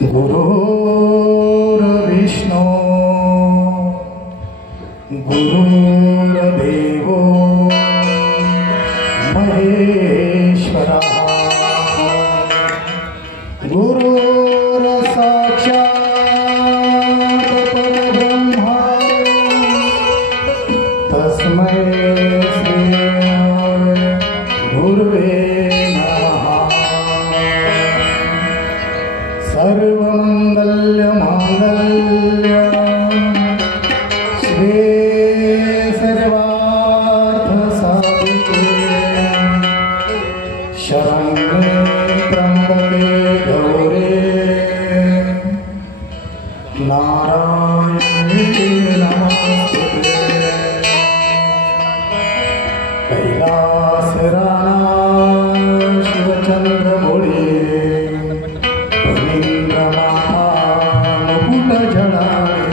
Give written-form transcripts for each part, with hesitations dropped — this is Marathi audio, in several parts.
गुरुर्विष्णु गुरुर्देवो महेश्वरः गुरुर्साक्षात् परब्रह्म तस्मै श्री गुरुवे नमः। सर्वमंगल्यमांगल्य शिवे सर्वार्थसाधिके शरण्ये त्र्यंबके गौरी नारायणी नमोस्तुते। कैलासराना शिवचंद्रमौळी फणीन्द्रमाता मुकुट जडाळे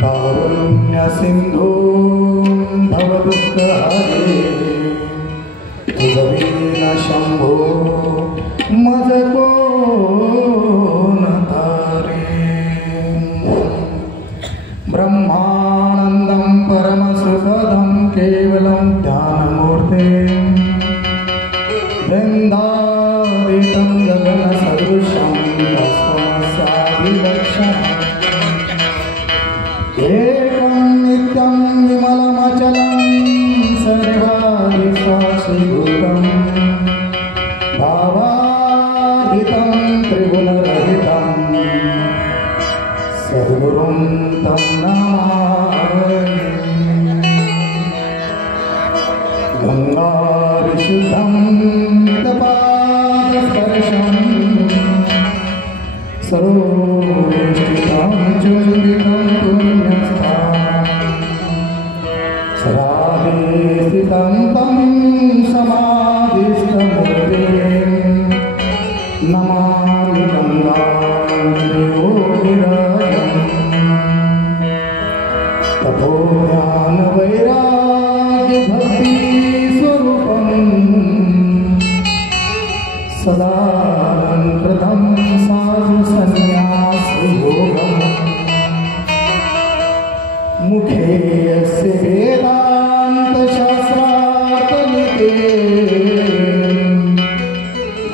कारुण्य सिंधू भवदुःखहरे तुझवीन शंभो मज कोण तारे। ब्रह्मानंदं परमसुखदं केवलं ध्यानमूर्ते वृन्दादितं गगनसदृशं तस्मस्याभिलक्षणम् एकं नित्यं विमलमचलं सर्वादिसाक्षिभूतं भावाहितं त्रिगुणरहितं सद्गुरुं तं नमामि। गंगाविशुद्धं पादस्पर्शं सरोष्ठितं चुम्बितं पुण्यस्थानं सदाभिस्थितं तं समाधिस्थमूर्तिं नमामि गंगायोगिराजम्। तपोज्ञानवैराग्यभक्ति स्वरूपं सदालङ्कृतं साधु सन्न्यासयोगम् मुखे यस्य वेदान्तशास्त्रार्थनिके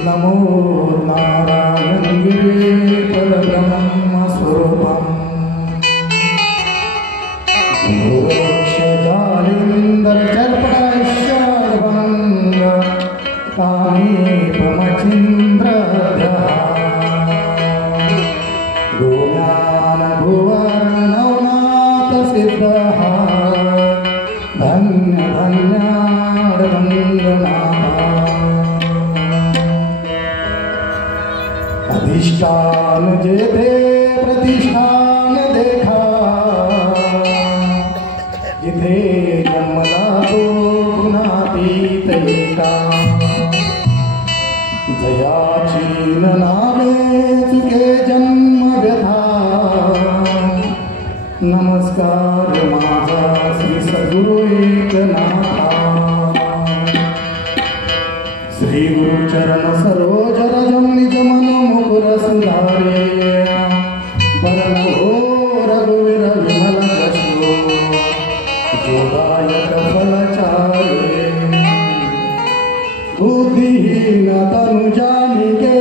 नमो नारायणगिरे परब्रह्मस्वरूपम् मोक्षजालिन्दर्जल्पैश्वर्यभङ्ग कामीपमचिन्द्रः गोज्ञानभुवनौनाथसिद्धः धन्य धन्यार्दङ्गनाथः। अधिष्ठान जेथे प्रतिष्ठान देखा जिथे जन्मला तो गुणातीत एका जयाची नामे चुके जन्म व्यथा नमस्कार माझा श्री सद्गुरु एकनाथा। श्री गुरुचरण सरोज रजं निज मन मुकुर सुधारे वरण हो रघुवीर विमल जशो जोदायक फलचारे बुद्धिहीन तनु जानिके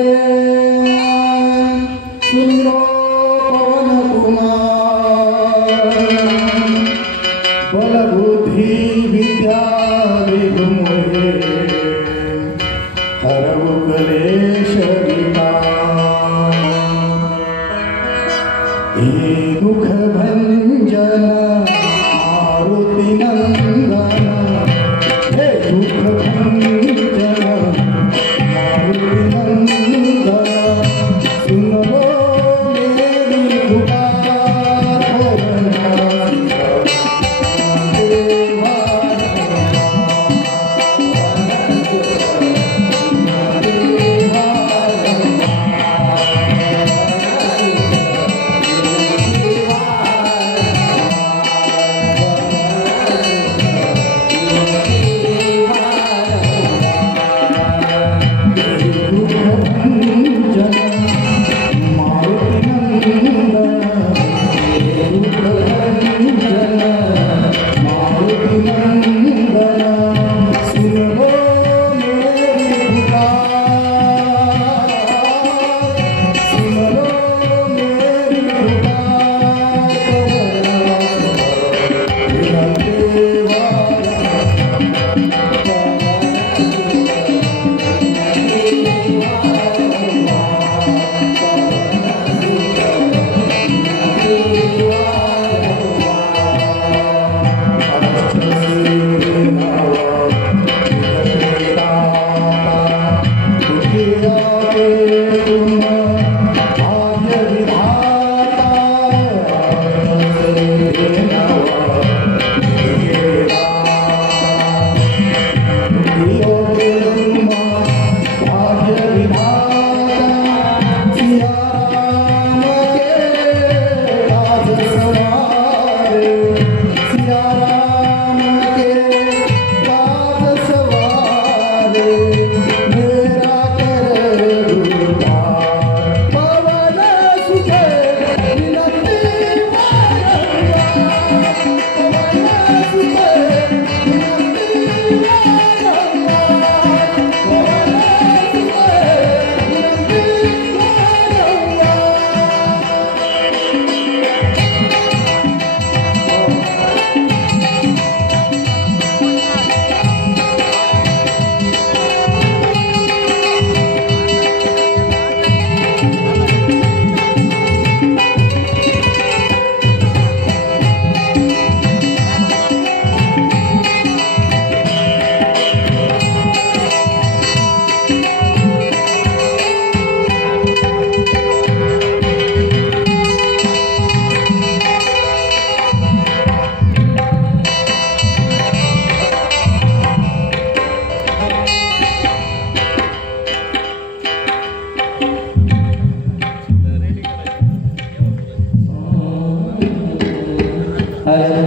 हॅलो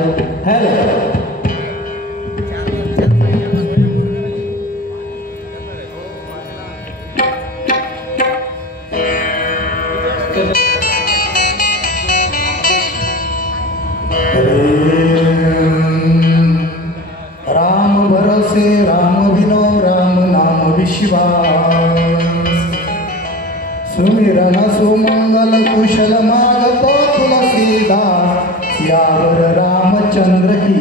राम भरोसे राम विनो राम नाम विश्वास सुमिरन सुमंगल कुशल मागतो तुलसीदास यावर रामचंद्र की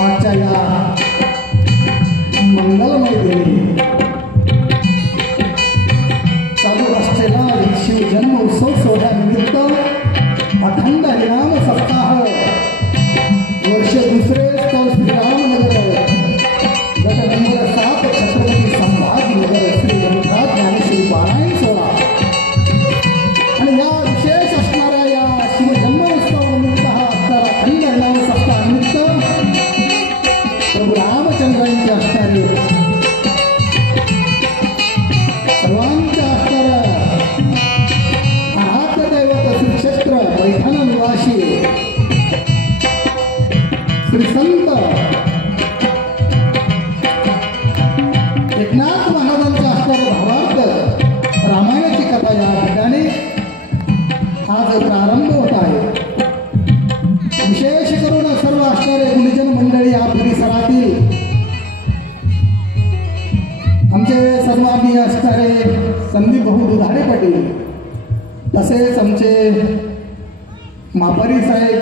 आजच्या या मंगलमय दिनी चालू असलेला शिवजन्म उत्सव सोहळ्यानिमित्त अखंड हरिनाम सप्ताह वर्ष दुसरे स्थळ श्रीरामनगर गट नंबर 7 छत्रपती संभाजीनगर श्री गणेश ज्ञानेश्वरी पारायण सोहळा आणि या विशेष असणाऱ्या या शिवजन्म उत्सवानिमित्त हा असणारा अखंड हरिनाम सप्ताहानिमित्त प्रभू रामचंद्रांचे असणारे सर्वांच्या असणाऱ्या आराध्य दैवत श्री क्षेत्र पैठण निवासी श्री संत एकनाथ महाराजांचा असणारे भावार्थ रामायणाची कथा या ठिकाणी आज प्रारंभ होत आहे। विशेष करून सर्व असणारे गुरुजन मंडळी या परिसरातील आमचे सर्वांनी असणारे संदीप भाऊ दुधाडे पाटील तसेच आमचे मापारी साहेब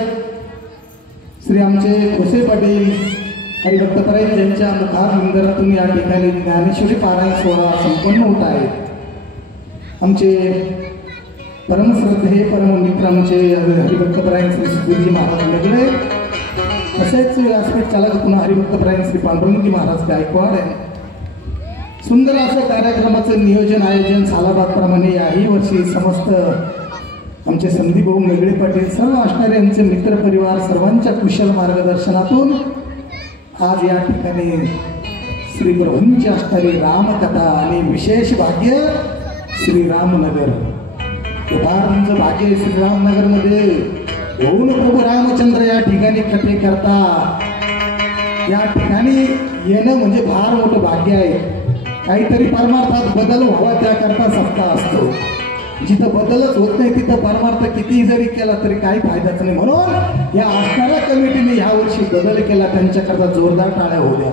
श्री आमचे खोसे पाटील हरिभक्त परायण यांच्या मुखारविंदरातून या ठिकाणी ज्ञानेश्वरी पारायण सोहळा संपन्न होत आहे। आमचे परमश्रद्धेय परममित्र आमचे हरिभक्त परायण श्री सुधीरजी महाराज नगरे तसेच व्यासपीठ चालक पुन्हा हरिभक्त परायण श्री पांडुरंगजी महाराज गायकवाड आहे। सुंदर असं कार्यक्रमाचं नियोजन आयोजन सालाबादप्रमाणे याही वर्षी समस्त आमचे संदीप भाऊ नगडे पाटील सर्व असणारे आमचे मित्र परिवार सर्वांच्या कुशल मार्गदर्शनातून आज या ठिकाणी श्री प्रभूंची असणारी रामकथा आणि विशेष भाग्य श्रीरामनगर तुमचं भाग्य श्रीरामनगरमध्ये होऊन प्रभू रामचंद्र या ठिकाणी कथे करता या ठिकाणी येणं म्हणजे फार मोठं भाग्य आहे। काहीतरी परमार्थात बदल व्हावा त्याकरता सत्ता असतो। जिथं बदलच होत नाही तिथं परमार्थ कितीही जरी केला तरी काही फायदाच नाही। म्हणून या असणाऱ्या कमिटीने ह्या वर्षी बदल केला त्यांच्याकरता जोरदार टाळ्या होऊ द्या।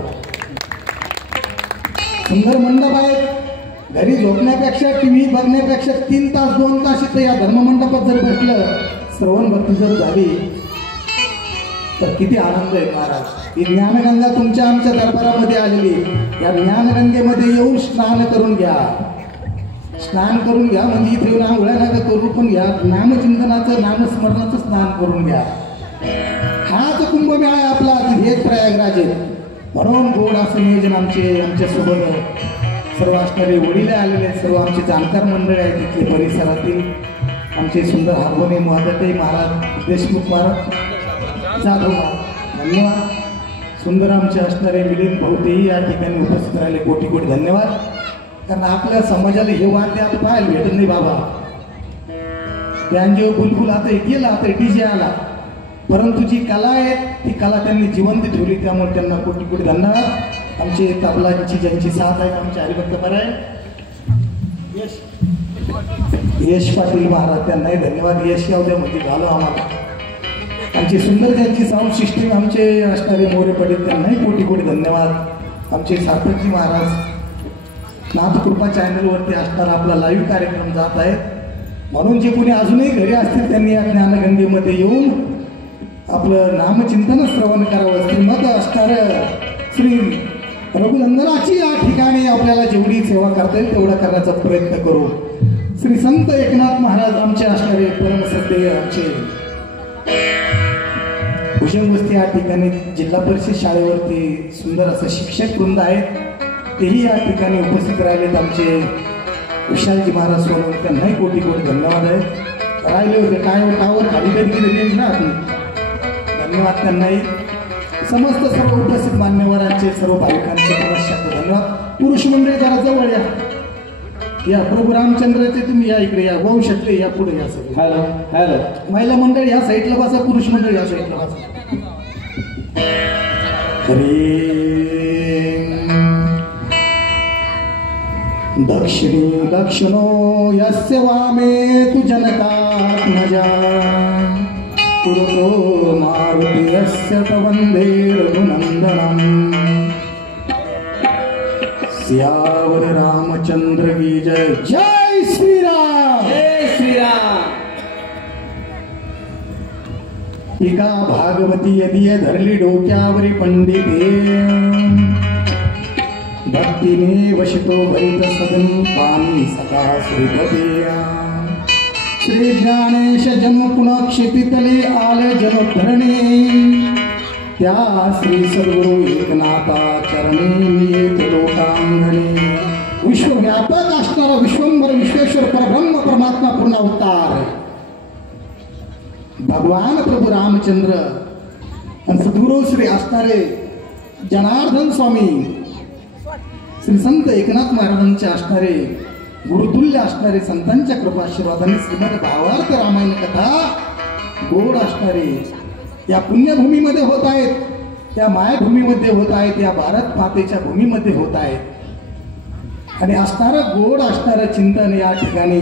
सुंदर मंडप आहे। घरी झोपण्यापेक्षा टीव्ही बघण्यापेक्षा 3 तास 2 तास इथं या धर्ममंडपात जर बसलं श्रवण भक्ती जर झाली तर किती आनंद आहे महाराज। ही ज्ञानगंगा तुमच्या आमच्या दरबारामध्ये आलेली या ज्ञानगंगेमध्ये येऊन स्नान करून घ्या। स्नान करून घ्या म्हणजे इथे येऊन आंघोळ्या नका करू पण या नामचिंतनाचं नामस्मरणाचं स्नान करून घ्या। हाच कुंभमेळा आहे आपला हेच प्रयागराज आहे। म्हणून गोड असं नियोजन आमच्यासोबत सर्व असणारे वडील आलेले सर्व आमचे जाणकार मंडळी आहेत तिथले परिसरातील आमचे सुंदर हार्मोनियम वादते महाराज देशमुख महाराज जाधव धन्यवाद। सुंदर आमचे असणारे मिलिंद भाऊ तेही या ठिकाणी उपस्थित राहिले कोटी कोटी धन्यवाद। कारण आपल्या समाजाला हे वाद्य आता पाहायला भेटत नाही बाबा। त्यांचे बुलबुल आता गेला आता डीजे आला परंतु जी कला आहे ती कला त्यांनी जिवंत ठेवली त्यामुळे त्यांना कोटी कोटी धन्यवाद। आमचे तबलाची ज्यांची साथ आहे आमचे हरिभक्त परायण यश पाटील महाराज त्यांनाही धन्यवाद। यश याव द्या म्हणजे झालं आम्हाला। आमचे सुंदर ज्यांची साऊंड सिस्टीम आमचे असणारे मोरे पटेल त्यांनाही कोटी कोटी धन्यवाद। आमचे सार्थकजी महाराज नाथकृपा चॅनलवरती असणारा आपला लाईव्ह कार्यक्रम जात आहे। म्हणून जे कोणी अजूनही घरी असतील त्यांनी या ज्ञानगंगेमध्ये येऊन आपलं नामचिंतन श्रवण करावं। श्रीमद असणाऱ्या श्री रघुनंदनाची या ठिकाणी आपल्याला जेवढी सेवा करता येईल तेवढा करण्याचा प्रयत्न करू। श्री संत एकनाथ महाराज आमचे असणारे परमश्रद्धेय आमचे भुजंगवस्ती या ठिकाणी जिल्हा परिषद शाळेवरती सुंदर असं शिक्षक वृंद आहेत तेही या ठिकाणी उपस्थित राहिलेत। आमचे विशालजी महाराज सोनवणे त्यांनाही कोटी कोटी धन्यवाद आहे। राहिले होते काय टावर खाली तरी गेले राहत नाही धन्यवाद त्यांनाही। समस्त सर्व उपस्थित मान्यवरांचे सर्व भाविकांचे नमस्कार धन्यवाद. पुरुष मंडळी जरा जवळ या प्रभू रामचंद्राचे तुम्ही या इकडे या वंशातले या पुढे या सगळे. Hello hello. महिला मंडळ या साईडला बसा, पुरुष मंडळ या साईडला बसा. दक्षिणी दक्षिणो यस्य वामे तु जनकात्मजा पुरतो मारुति यस्य तवन्दे रघुनन्दनम्. सियावर रामचंद्र की जय. जय श्री राम. जय श्रीराम. एका भागवती यदीय धरली डोक्यावरी पंडिते भक्तीने वशितो भरित सदन पाणी सका श्रीपते. श्री ज्ञानेश जन्म पुन्हा क्षितितले आले जलधरणे त्या श्री सद्गुरु एकनाथा चरणी येत लोकांगणे. विश्वव्यापक असणारा विश्वंभर विश्वेश्वर परब्रह्म परमात्मा पूर्ण अवतार भगवान प्रभू रामचंद्र आणि सद्गुरु श्री असणारे जनार्दन स्वामी श्री संत एकनाथ महाराजांचे असणारे गुरुतुल्य असणारे संतांच्या कृपाशीर्वादाने श्रीमद भावार्थ रामायण कथा गोड असणारे या पुण्यभूमीमध्ये होत आहेत, त्या मायभूमीमध्ये होत आहेत, या भारत मातेच्या भूमीमध्ये होत आहेत. आणि असणारं गोड असणारं चिंतन या ठिकाणी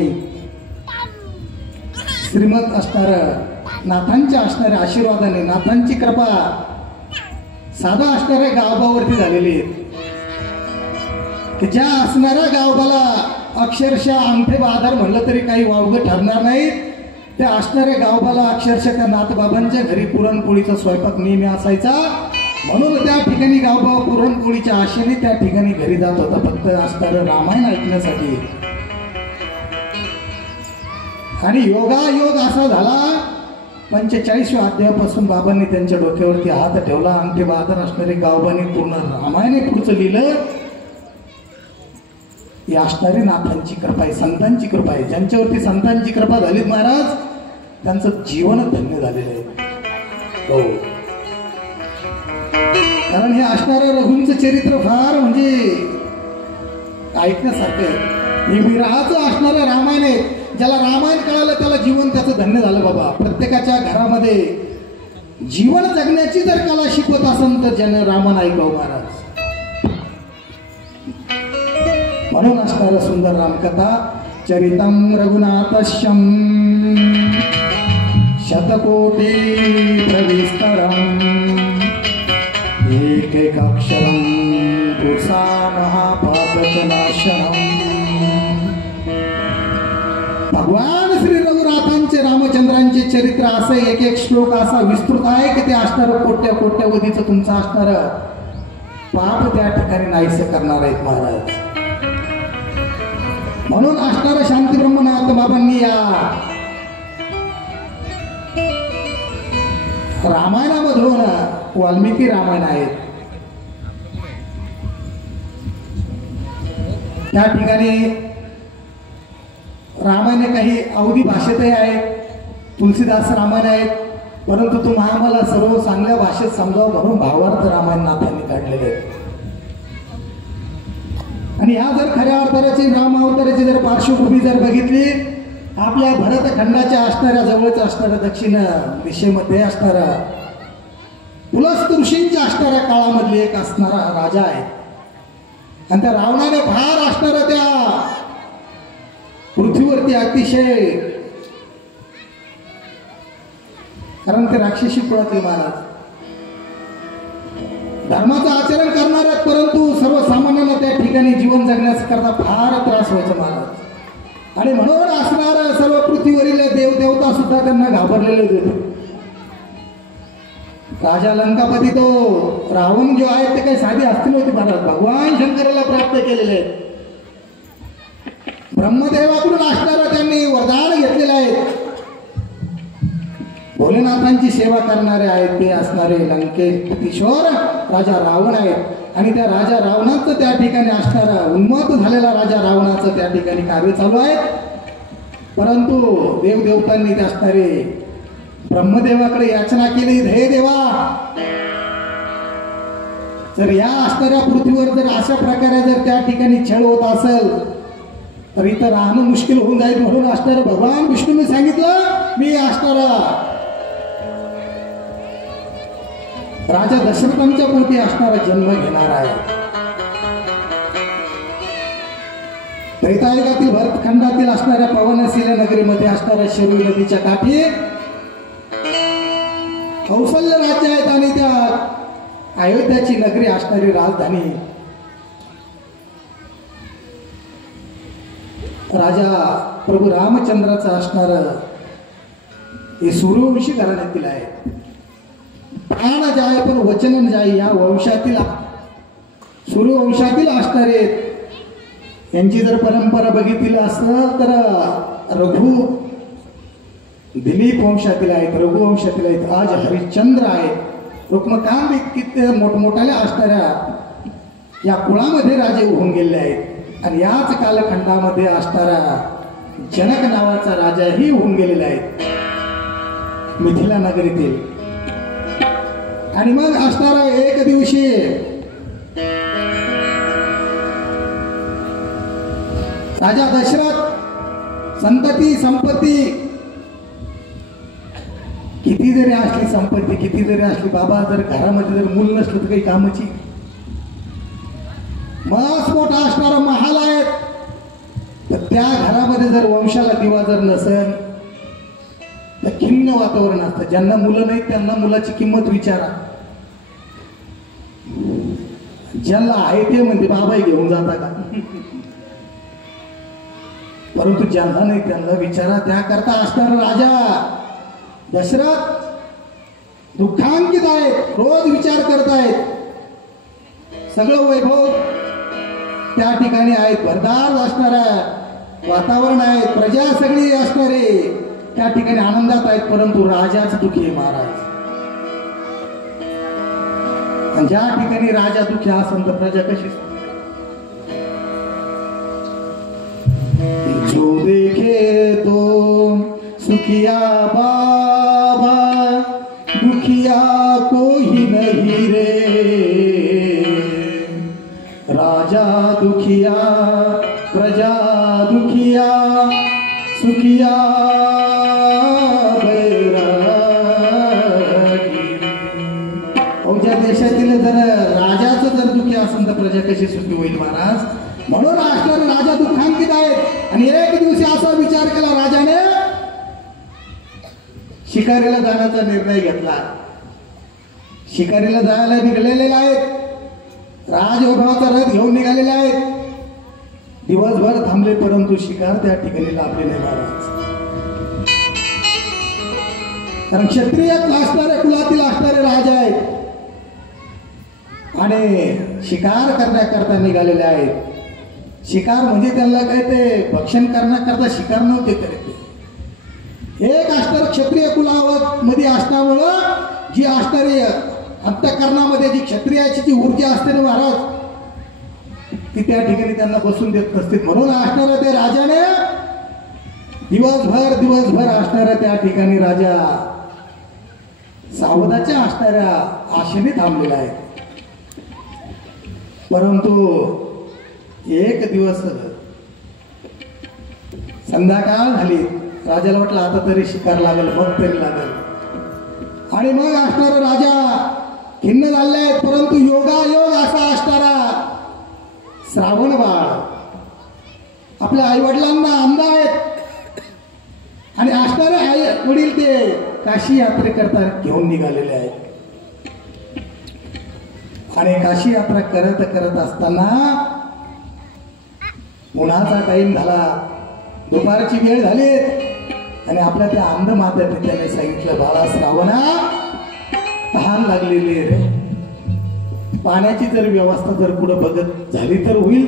श्रीमद असणारं नाथांच्या असणाऱ्या आशीर्वादाने नाथांची कृपा साधा असणाऱ्या गावबावरती झालेली आहेत की ज्या असणाऱ्या गावबाला अक्षरशः अंगठे बाजार म्हणलं तरी काही वावगं ठरणार नाही. त्या असणाऱ्या गावबाला अक्षरशः त्या नाथबाबांच्या घरी पुरणपोळीचा स्वयंपाक नेहमी असायचा. म्हणून त्या ठिकाणी गावबा पुरणपोळीच्या आशेने त्या ठिकाणी घरी जात होता फक्त असणारं रामायण ऐकण्यासाठी. आणि योगायोग असा झाला 45व्या अध्यायापासून बाबांनी त्यांच्या डोक्यावरती हात ठेवला. अंगठे बाजार असणारे गावबाने पूर्ण रामायणे पुढचं लिहिलं. ही असणारी नाथांची कृपा आहे, संतांची कृपा आहे. ज्यांच्यावरती संतांची कृपा झाली महाराज त्यांचं जीवन धन्य झालेलं आहे. हो, कारण हे असणाऱ्या रघुंचं चरित्र फार म्हणजे ऐकण्यासारखं आहे. हे विरहाचं असणारं रामायण आहे. ज्याला रामायण कळालं त्याला जीवन त्याचं धन्य झालं बाबा. प्रत्येकाच्या घरामध्ये जीवन जगण्याची जर कला शिकवत असेल तर ज्यानं रामायण ऐकावं महाराज. म्हणून असणारं सुंदर रामकथा चरितम रघुनाथश्यम शतकोटी प्रविस्तरम एकैकाक्षरम पुरुषा महापातकनाशनम. भगवान श्री रघुनाथांचे रामचंद्रांचे चरित्र असं एक एक श्लोक असा विस्तृत आहे की ते असणारं कोट्यावधीचं तुमचं असणारं पाप त्या ठिकाणी नाहीसे करणार आहेत महाराज. म्हणून असणारं शांती ब्रह्मनाथ बाबांनी या रामायणामधून वाल्मिकी रामायण आहेत त्या ठिकाणी रामायण काही अवधी भाषेतही आहेत, तुलसीदास रामायण आहेत. परंतु तुम्हाला आम्हाला सर्व चांगल्या भाषेत समजावं म्हणून भावार्थ रामायण नाथांनी काढलेले आहेत. आणि ह्या जर खऱ्या अवताराची राम अवताराची जर पार्श्वभूमी जर बघितली आपल्या भरतखंडाच्या असणाऱ्या जवळच असणाऱ्या दक्षिण दिशेमध्ये असणारा पुलस्त ऋषींच्या असणाऱ्या काळामधली एक असणारा राजा आहे. आणि त्या रावणाने फार असणाऱ्या त्या पृथ्वीवरती अतिशय कारण ते राक्षसी कुळातले महाराज धर्माचं आचरण करणार आहेत. परंतु सर्वसामान्यांना त्या ठिकाणी जीवन जगण्याकरता फार त्रास व्हायचा महाराज. आणि म्हणून असणारा सर्व पृथ्वीवरील देवदेवता सुद्धा त्यांना घाबरलेले होते. राजा लंकापती तो रावण जो आहे ते काही साधी असतील होते महाराज. भगवान शंकराला प्राप्त केलेले आहेत. ब्रह्मदेवाकडून असणारा त्यांनी वरदान घेतलेलं आहे. भोलेनाथांची सेवा करणारे आहेत ते असणारे लंकेश्वर राजा रावण आहेत. आणि त्या राजा रावणाचं त्या ठिकाणी असणारा उन्मत्त झालेला राजा रावणाचं त्या ठिकाणी कार्य चालू आहे. परंतु देवदेवतांनी ते असणारे ब्रह्मदेवाकडे याचना केली, हे देवा जर या असणाऱ्या पृथ्वीवर जर अशा प्रकारे जर त्या ठिकाणी छळ होत असेल तर इथं राहणं मुश्किल होऊन जाईल. म्हणून असणारं भगवान विष्णूने सांगितलं मी असणारा राजा दशरथांच्या पोटी असणारा जन्म घेणार आहे. त्रैतायुगातील भरतखंडातील असणाऱ्या पवनशील नगरीमध्ये असणाऱ्या शरयू नदीच्या काठी कौशल्य राज्य आहेत आणि त्या अयोध्याची नगरी असणारी राजधानी राजा प्रभू रामचंद्राचा असणार हे सूर्यवंशी घराण्यातील आहे. प्राण जाय पण वचन जाय या वंशातील सूर्यवंशातील असणारे यांची जर परंपरा बघितली असेल तर रघु दिलीप वंशातील आहेत, रघुवंशातील आहेत. आज हरिश्चंद्र आहेत. रुक्मकांत किती मोठमोठ्याल्या असणाऱ्या या कुळामध्ये राजे होऊन गेले आहेत आणि याच कालखंडामध्ये असणारा जनक नावाचा राजाही होऊन गेलेला आहे मिथिला नगरीतील. आणि मग असणारा एक दिवशी राजा दशरथ संतती संपत्ती किती जरी असली संपत्ती किती जरी असली बाबा जर घरामध्ये जर मूल नसलं तर काही कामाची मस्त मोठा असणारा महाल आहे तर त्या घरामध्ये जर वंशाला दिवा जर नसेल तर खिन्न वातावरण असतं. ज्यांना मुलं नाहीत त्यांना मुलाची किंमत विचारा. ज्यांना आहे ते म्हणते बाबा घेऊन जाता का, परंतु ज्यांना नाही त्यांना विचारा. त्याकरता असणारा राजा दशरथ दुःखांकित आहेत, रोज विचार करतायत. सगळं वैभव त्या ठिकाणी आहेत, भरदार असणारा वातावरण आहे, प्रजा सगळी असणारे त्या ठिकाणी आनंदात आहेत, परंतु राजाच दुःखी आहे महाराज. आणि ज्या ठिकाणी राजा दुःखी असेल तर प्रजा कशी जो देखे तो सुखिया बाबा दुखिया कोई नहीं रे. राजा दुखिया प्रजा दुखिया सुखिया ज्या देशातील जर राजाचं जर दुःखी असेल तर प्रजा कशी सुखी होईल महाराज. म्हणून असणारे राजा दुःखांकित आहेत. आणि एक दिवशी असा विचार केला राजाने, शिकारीला जाण्याचा निर्णय घेतला. शिकारीला जायला निघालेले आहेत, राजवैभवाचा रथ घेऊन निघालेले आहेत. दिवसभर थांबले परंतु शिकार त्या ठिकाणी लाभले नाही महाराज. कारण क्षत्रिय असणारे कुलातील असणारे राजा आहेत आणि शिकार करण्याकरता निघालेले आहेत. शिकार म्हणजे त्यांना काय ते भक्षण करण्याकरता शिकार नव्हते करते. एक असणार क्षत्रिय कुलावत मध्ये असल्यामुळं जी असणारी अंतःकरणामध्ये जी क्षत्रियाची जी ऊर्जा असते ना महाराज ती त्या ठिकाणी त्यांना बसून देत नसते. म्हणून असणाऱ्या त्या राजाने दिवसभर असणाऱ्या त्या ठिकाणी राजा सावधाच्या असणाऱ्या आशेने थांबलेला आहे. परंतु एक दिवस संध्याकाळ झाली, राजाला वाटलं आता तरी शिकार लागेल, मग तरी लागेल. आणि मग असणारा राजा खिन्न झाले आहेत. परंतु योगायोग असा असणारा श्रावण बाळ आपल्या आई वडिलांना अंध आहेत आणि असणारे आई वडील ते काशी यात्रेकरता घेऊन निघालेले आहेत. आणि काशी यात्रा करत असताना उन्हाचा टाइम झाला, दुपारची वेळ झाली आणि आपल्या त्या अंध माता पित्याने सांगितलं बाळा श्रावणा तहान लागलेली रे, पाण्याची जर व्यवस्था जर पुढे बघत झाली तर होईल.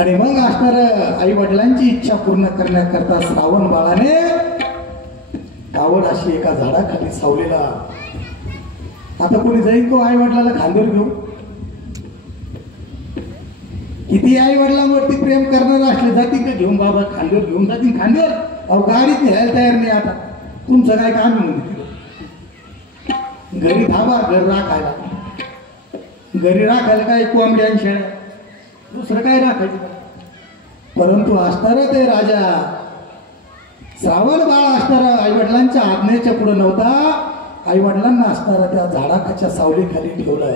आणि मग असणार आई वडिलांची इच्छा पूर्ण करण्याकरता श्रावण बाळाने कावड अशी एका झाडाखाली सावलेला. आता कोणी जाईल तो आई वडिलाला खांद्यावर घेऊ. किती आई वडिलांवरती प्रेम करणार असले जातील का घेऊन बाबा खांद्यावर घेऊन जातील. खांद्यावर अहो गाडीत न्यायला तयार नाही. आता तुमचं काय काम आहे म्हणते घरी धाबा घर राखायला, घरी राखायला काय कोंबड्या आणि शेळ्या, दुसरं काय राखायचं. परंतु असणारा ते राजा श्रावण बाळ असणारा आईवडिलांच्या आज्ञेच्या पुढे नव्हता. आईवडिलांना असणारा त्या झाडाखाच्या सावलीखाली ठेवलं.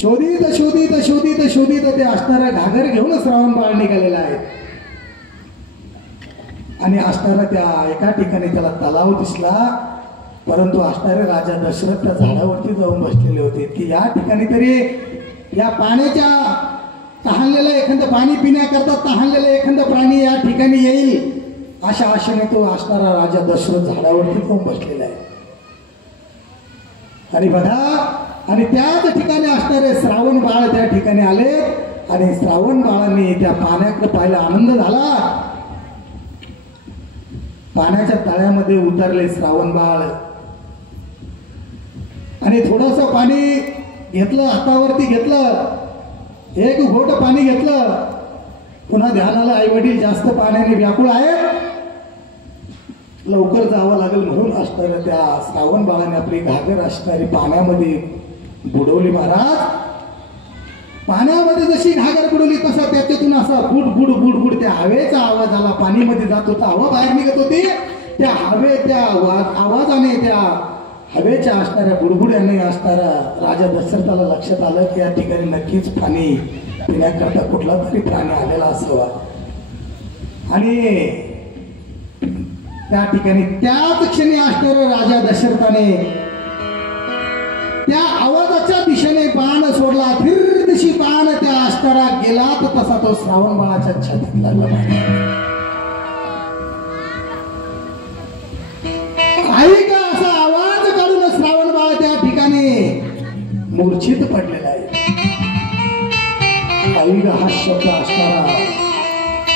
शोधित शोधित शोधित शोधित ते असणारा घागर घेऊन श्रावण बाळ निघालेला आहे. आणि असणारा त्या एका ठिकाणी त्याला तलाव दिसला. परंतु असणारे राजा दशरथ त्या झाडावरती जाऊन बसलेले होते की या ठिकाणी तरी या पाण्याच्या तहानलेलं एखादं पाणी पिण्याकरता तहानलेलं एखादं प्राणी या ठिकाणी येईल अशा आशेने तो असणारा राजा दशरथ झाडावरती जाऊन बसलेला आहे. आणि बघा, आणि त्याच ठिकाणी असणारे श्रावण बाळ त्या ठिकाणी आले. आणि श्रावण बाळांनी त्या पाण्याकडे पाहिला, आनंद झाला. पाण्याच्या तळ्यामध्ये उतरले श्रावण बाळ आणि थोडस पाणी घेतलं, हातावरती घेतलं, एक घोट पाणी घेतलं. पुन्हा ध्यानाला आई वडील जास्त पाण्याने व्याकुळ आहेत, लवकर जावं लागेल म्हणून असणाऱ्या त्या श्रावण बाळाने आपली घागर असणारी पाण्यामध्ये बुडवली. महाराज, पाण्यामध्ये जशी घागर बुडवली तसा त्याच्यातून असा बुड बुड बुड बुड त्या हवेचा आवाज आला. पाणीमध्ये जात होता, हवा बाहेर निघत होती. त्या हवेच्या आवाजाने, त्या हवेच्या असणाऱ्या बुडबुड्याने असणाऱ्या राजा दशरथाला लक्षात आलं की या ठिकाणी नक्कीच पाणी पिण्याकरता कुठला तरी प्राणी आलेला असावा. आणि त्या ठिकाणी त्याच क्षणी असणाऱ्या राजा दशरथाने त्या आवाजाच्या दिशेने बाण सोडला. फिर दिशी बाण त्या असणारा गेला तर तसा तो श्रावण बाळाच्या छातीत लागला. आई का असा आवाज काढून श्रावण बाळ त्या ठिकाणी मूर्छित पडलेला आहे. आई ग हा शब्द असणारा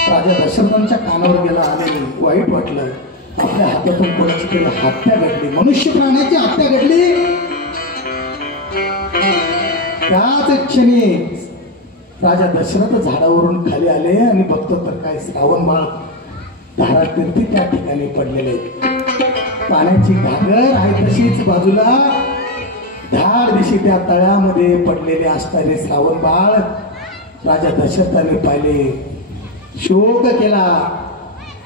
राजा दशरथांच्या कानावर गेला आणि वाईट वाटलं. आपल्या हातातून कोणाची तरी हत्या घडली, मनुष्य प्राण्याची हत्या घडली. त्याच क्षणी राजा दशरथ झाडावरून खाली आले आणि बघतो तर काय श्रावण बाळ धारातीर्थी त्या ठिकाणी पडलेले. पाण्याची घागर आहे तशीच बाजूला धाड दिशी त्या तळ्यामध्ये पडलेले असणारे श्रावण बाळ राजा दशरथाने पाहिले, शोक केला.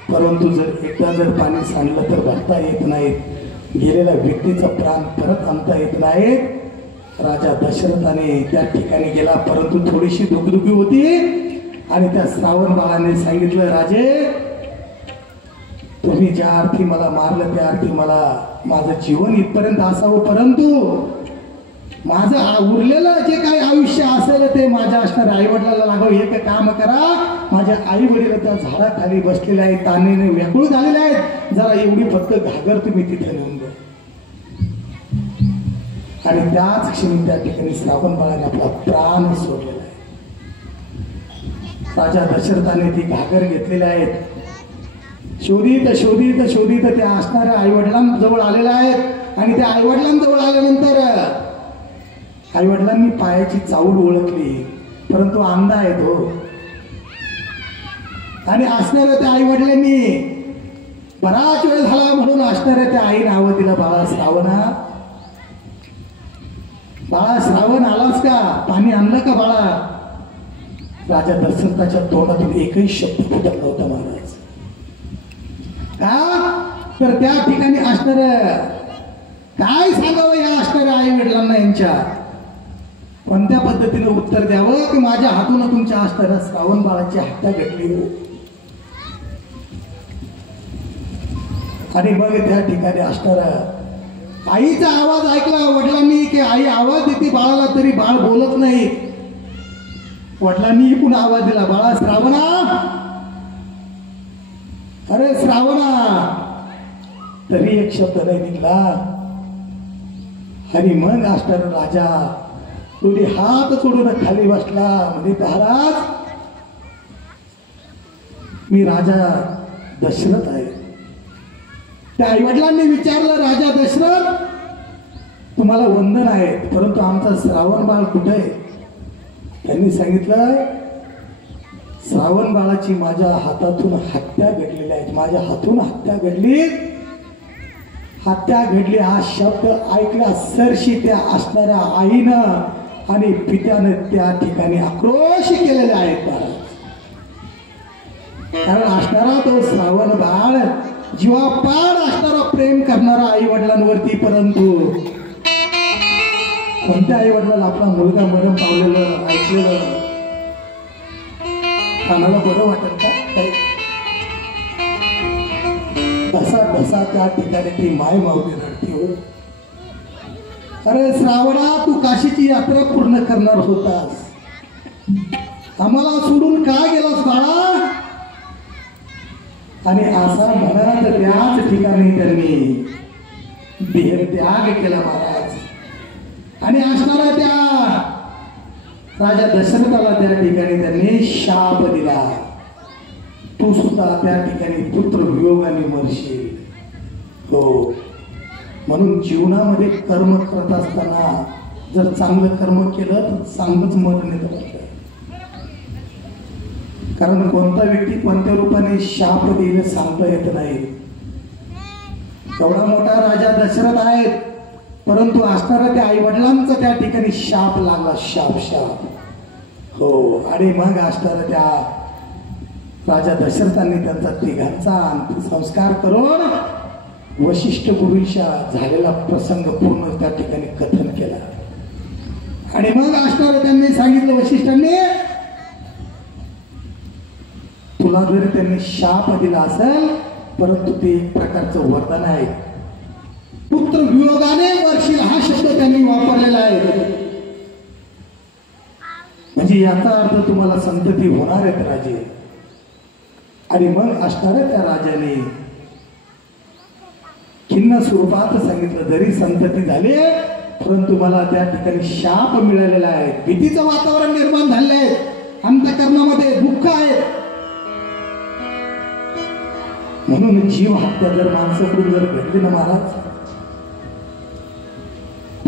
परंतु जर एकदा जर पाणी सांडलं तर भरता येत नाहीत, गेलेल्या व्यक्तीचा प्राण परत आणता येत नाहीत. राजा दशरथाने त्या ठिकाणी गेला, परंतु थोडीशी दुखदुखी होती. आणि त्या श्रावण बाळाने सांगितलं, राजे तुम्ही ज्या अर्थी मला मारलं त्या अर्थी मला माझं जीवन इथपर्यंत असावं, परंतु माझं उरलेलं जे काही आयुष्य असेल ते माझ्या असणाऱ्या आई वडिलांना लागावं. एक काम करा, माझ्या आई वडील त्या झाडाखाली बसलेले आहेत, तानेने व्याकुळ झालेले आहेत, जरा एवढी फक्त घागर तुम्ही तिथे नेऊन द्या. आणि त्याच क्षणी त्या ठिकाणी श्रावण बाळाने आपला प्राण सोडलेला आहे. राजा दशरथाने ती घागर घेतलेली आहेत. शोधित शोधित शोधित त्या असणाऱ्या आई वडिलांजवळ आलेल्या आहेत. आणि त्या आई वडिलांजवळ आल्यानंतर आई वडिलांनी पायाची चावल ओळखली, परंतु अंधा आहे तो. आणि असणाऱ्या त्या आई वडिलांनी बराच वेळ झाला म्हणून असणाऱ्या त्या आई नाव दिलं, बाळा श्रावणा. बाळा श्रावण आलास का, पाणी आणलं का बाळा. राजा दशरथाच्या तोंडातून एकही शब्द फुटत नव्हता महाराज. का तर त्या ठिकाणी असणाऱ्या काय सांगावं या असणाऱ्या आई वडिलांना यांच्या, कोणत्या पद्धतीने उत्तर द्यावं की माझ्या हातून तुमच्या असणाऱ्या श्रावण बाळाची हत्या घडली. आणि मग त्या ठिकाणी असणारा आईचा आवाज ऐकला वडिलांनी की आई आवाज देते बाळाला तरी बाळ बोलत नाही. वडिलांनी पुन्हा आवाज दिला, बाळा श्रावणा, अरे श्रावणा. तरी एक शब्द नाही निघला. आणि मग असणारा राजा थोडी हात सोडून खाली बसला. म्हणजे महाराज मी राजा दशरथ आहे. त्या आई वडिलांनी विचारलं, राजा दशरथ तुम्हाला वंदन आहे, परंतु आमचा श्रावण बाळ कुठे आहे. त्यांनी सांगितलं, श्रावण बाळाची माझ्या हातातून हत्या घडलेली आहे, माझ्या हातून हत्या घडली. हत्या घडली हा शब्द ऐकला सरशी त्या असणाऱ्या आईनं आणि पित्यानं त्या ठिकाणी आक्रोश केलेले आहेत महाराज. कारण असणारा तो श्रावण बाळ जीवापाड असणारा प्रेम करणारा आई वडिलांवरती, परंतु कोणत्या आई वडिलांना आपला मुलगा मरण पावलेलं ऐकलेलं कानाला बरं वाटत का? ढसा त्या ठिकाणी ती माय मावली रडती हो. अरे श्रावणा, तू काशीची यात्रा पूर्ण करणार होतास, आम्हाला सोडून का गेलास बाळा? आणि असा म्हणत त्याच ठिकाणी त्यांनी देहत्याग केला महाराज. आणि असणारा त्या राजा दशरथाला त्या ठिकाणी त्यांनी शाप दिला, तू सुद्धा त्या ठिकाणी पुत्र वियोगाने मरशील. हो, म्हणून जीवनामध्ये कर्म करत असताना जर चांगलं कर्म केलं तर चांगलंच मरण येतं. कारण कोणता व्यक्ती कोणत्या रूपाने शाप देईल सांगता येत नाही. एवढा मोठा राजा दशरथ आहे, परंतु असणारा त्या आई वडिलांचा त्या ठिकाणी शाप लागला, शाप. हो, आणि मग असणारा त्या राजा दशरथांनी त्यांचा तिघांचा संस्कार करून वशिष्ठ गुरूंच्या झालेला प्रसंग पूर्ण त्या ठिकाणी कथन केला. आणि मग असणारा त्यांनी सांगितलं वशिष्ठांनी, तुला जरी त्यांनी शाप दिला असेल, परंतु ते एक प्रकारचं वरदान आहे. पुत्र वियोगाने मरशील हा शब्द त्यांनी वापरलेला आहे. म्हणजे याचा अर्थ तुम्हाला संतती होणार आहेत राजे. आणि मग असणाऱ्या त्या राजाने खिन्न स्वरूपात सांगितलं, जरी संतती झाली परंतु मला त्या ठिकाणी शाप मिळालेला आहे. भीतीचं वातावरण निर्माण झाले आहे, अंतःकरणामध्ये दुःख आहे. म्हणून जीव हत्या जर माणसाकडून जर घडली ना महाराज,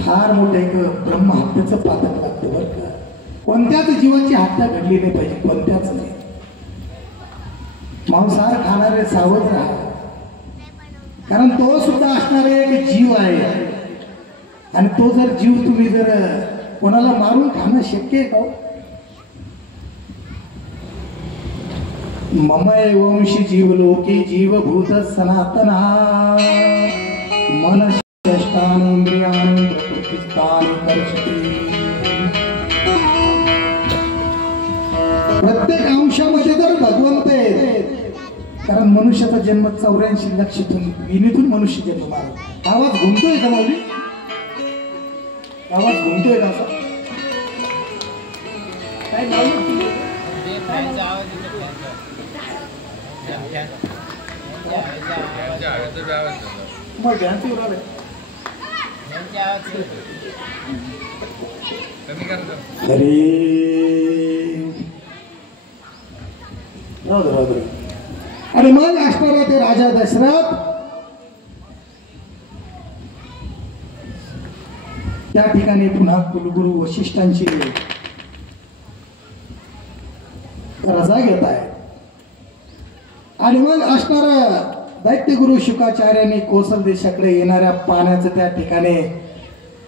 फार मोठं एक ब्रह्महत्येचं पातक लागतं बरं का. कोणत्याच जीवाची हत्या घडली नाही पाहिजे, कोणत्याच नाही. मांसाहार खाणारे सावध राहा, कारण तो सुद्धा असणारे एक जीव आहे. आणि तो जर जीव तुम्ही जर कोणाला मारून खाणं शक्य आहे का? मम वंशी जीवलोके जीवभूत सनातना मनश्चेष्टानेंद्रियाणि प्रकृतिस्थानि कर्षति. प्रत्येक अंशामध्ये जर भगवंत आहे, कारण मनुष्याचा जन्म 84 लक्षातून विनीतून मनुष्य जन्म मारला. आवाज घुमतोय का माऊली? आवाज घुमतोय का असा? काय मग ध्यान उराले हरी राहू. आणि मग असणारा ते राजा दशरथ त्या ठिकाणी पुन्हा कुलगुरू वशिष्ठांची रजा घेत आहे. आणि मग असणारा दैत्यगुरु शुकाचार्यांनी कोसल देशाकडे येणाऱ्या पाण्याचं त्या ठिकाणी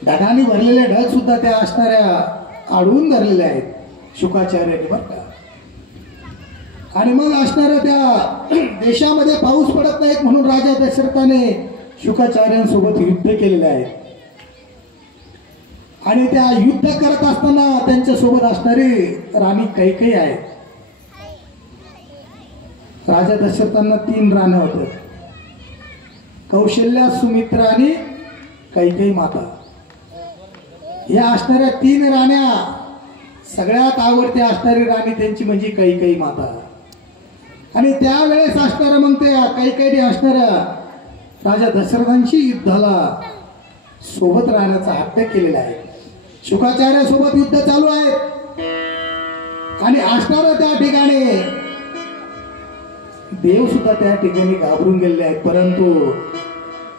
ढगाने भरलेले ढग सुद्धा त्या असणाऱ्या अडवून धरलेले आहेत शुकाचार्यांनी बरं का. आणि मग असणाऱ्या त्या देशामध्ये पाऊस पडत नाहीत म्हणून राजा दशरथाने शुकाचार्यांसोबत युद्ध केलेले आहे. आणि त्या युद्ध करत असताना त्यांच्यासोबत असणारी राणी कैकेयी आहे. राजा दशरथांना 3 राण्या होत्या, कौशल्या, सुमित्रा आणि कैकेयी माता. या असणाऱ्या 3 राण्या सगळ्यात आवडती असणारी राणी त्यांची म्हणजे कैकेयी माता. आणि त्यावेळेस असणाऱ्या मग त्या कैकेयीने असणाऱ्या राजा दशरथांशी युद्धाला सोबत राहण्याचा हट्ट केलेला आहे. शुकाचार्यासोबत युद्ध चालू आहे. आणि असणाऱ्या त्या ठिकाणी देव सुद्धा त्या ठिकाणी घाबरून गेलेले आहेत. परंतु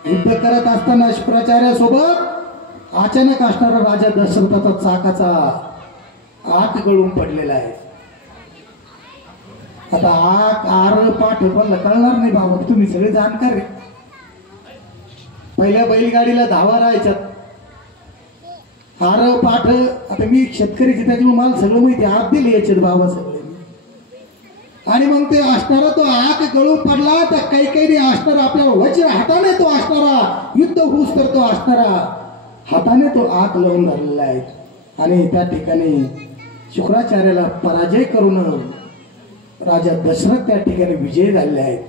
युद्ध करत असताना शुक्राचार्यासोबत अचानक असणारा राजा दशरथाचा चाकाचा आत गळून पडलेला आहे. आता आर पाठ पण कळणार नाही बाबा, तुम्ही सगळे जाणकार आहे. पहिल्या बैलगाडीला धावा राहायच्यात, हार पाठ. आता मी शेतकरीची त्याच्यामुळे मला सगळं माहिती, आत दिले याच्यात बाबा सगळे. आणि मग ते असणारा तो आक गळू पडला तर काही काही असणारा आपल्या वज्र हाताने तो असणारा युद्ध होऊस तर तो असणारा हाताने तो आक लावून धरलेला आहे. आणि त्या ठिकाणी शुक्राचार्याला पराजय करून राजा दशरथ त्या ठिकाणी विजय झालेले आहेत.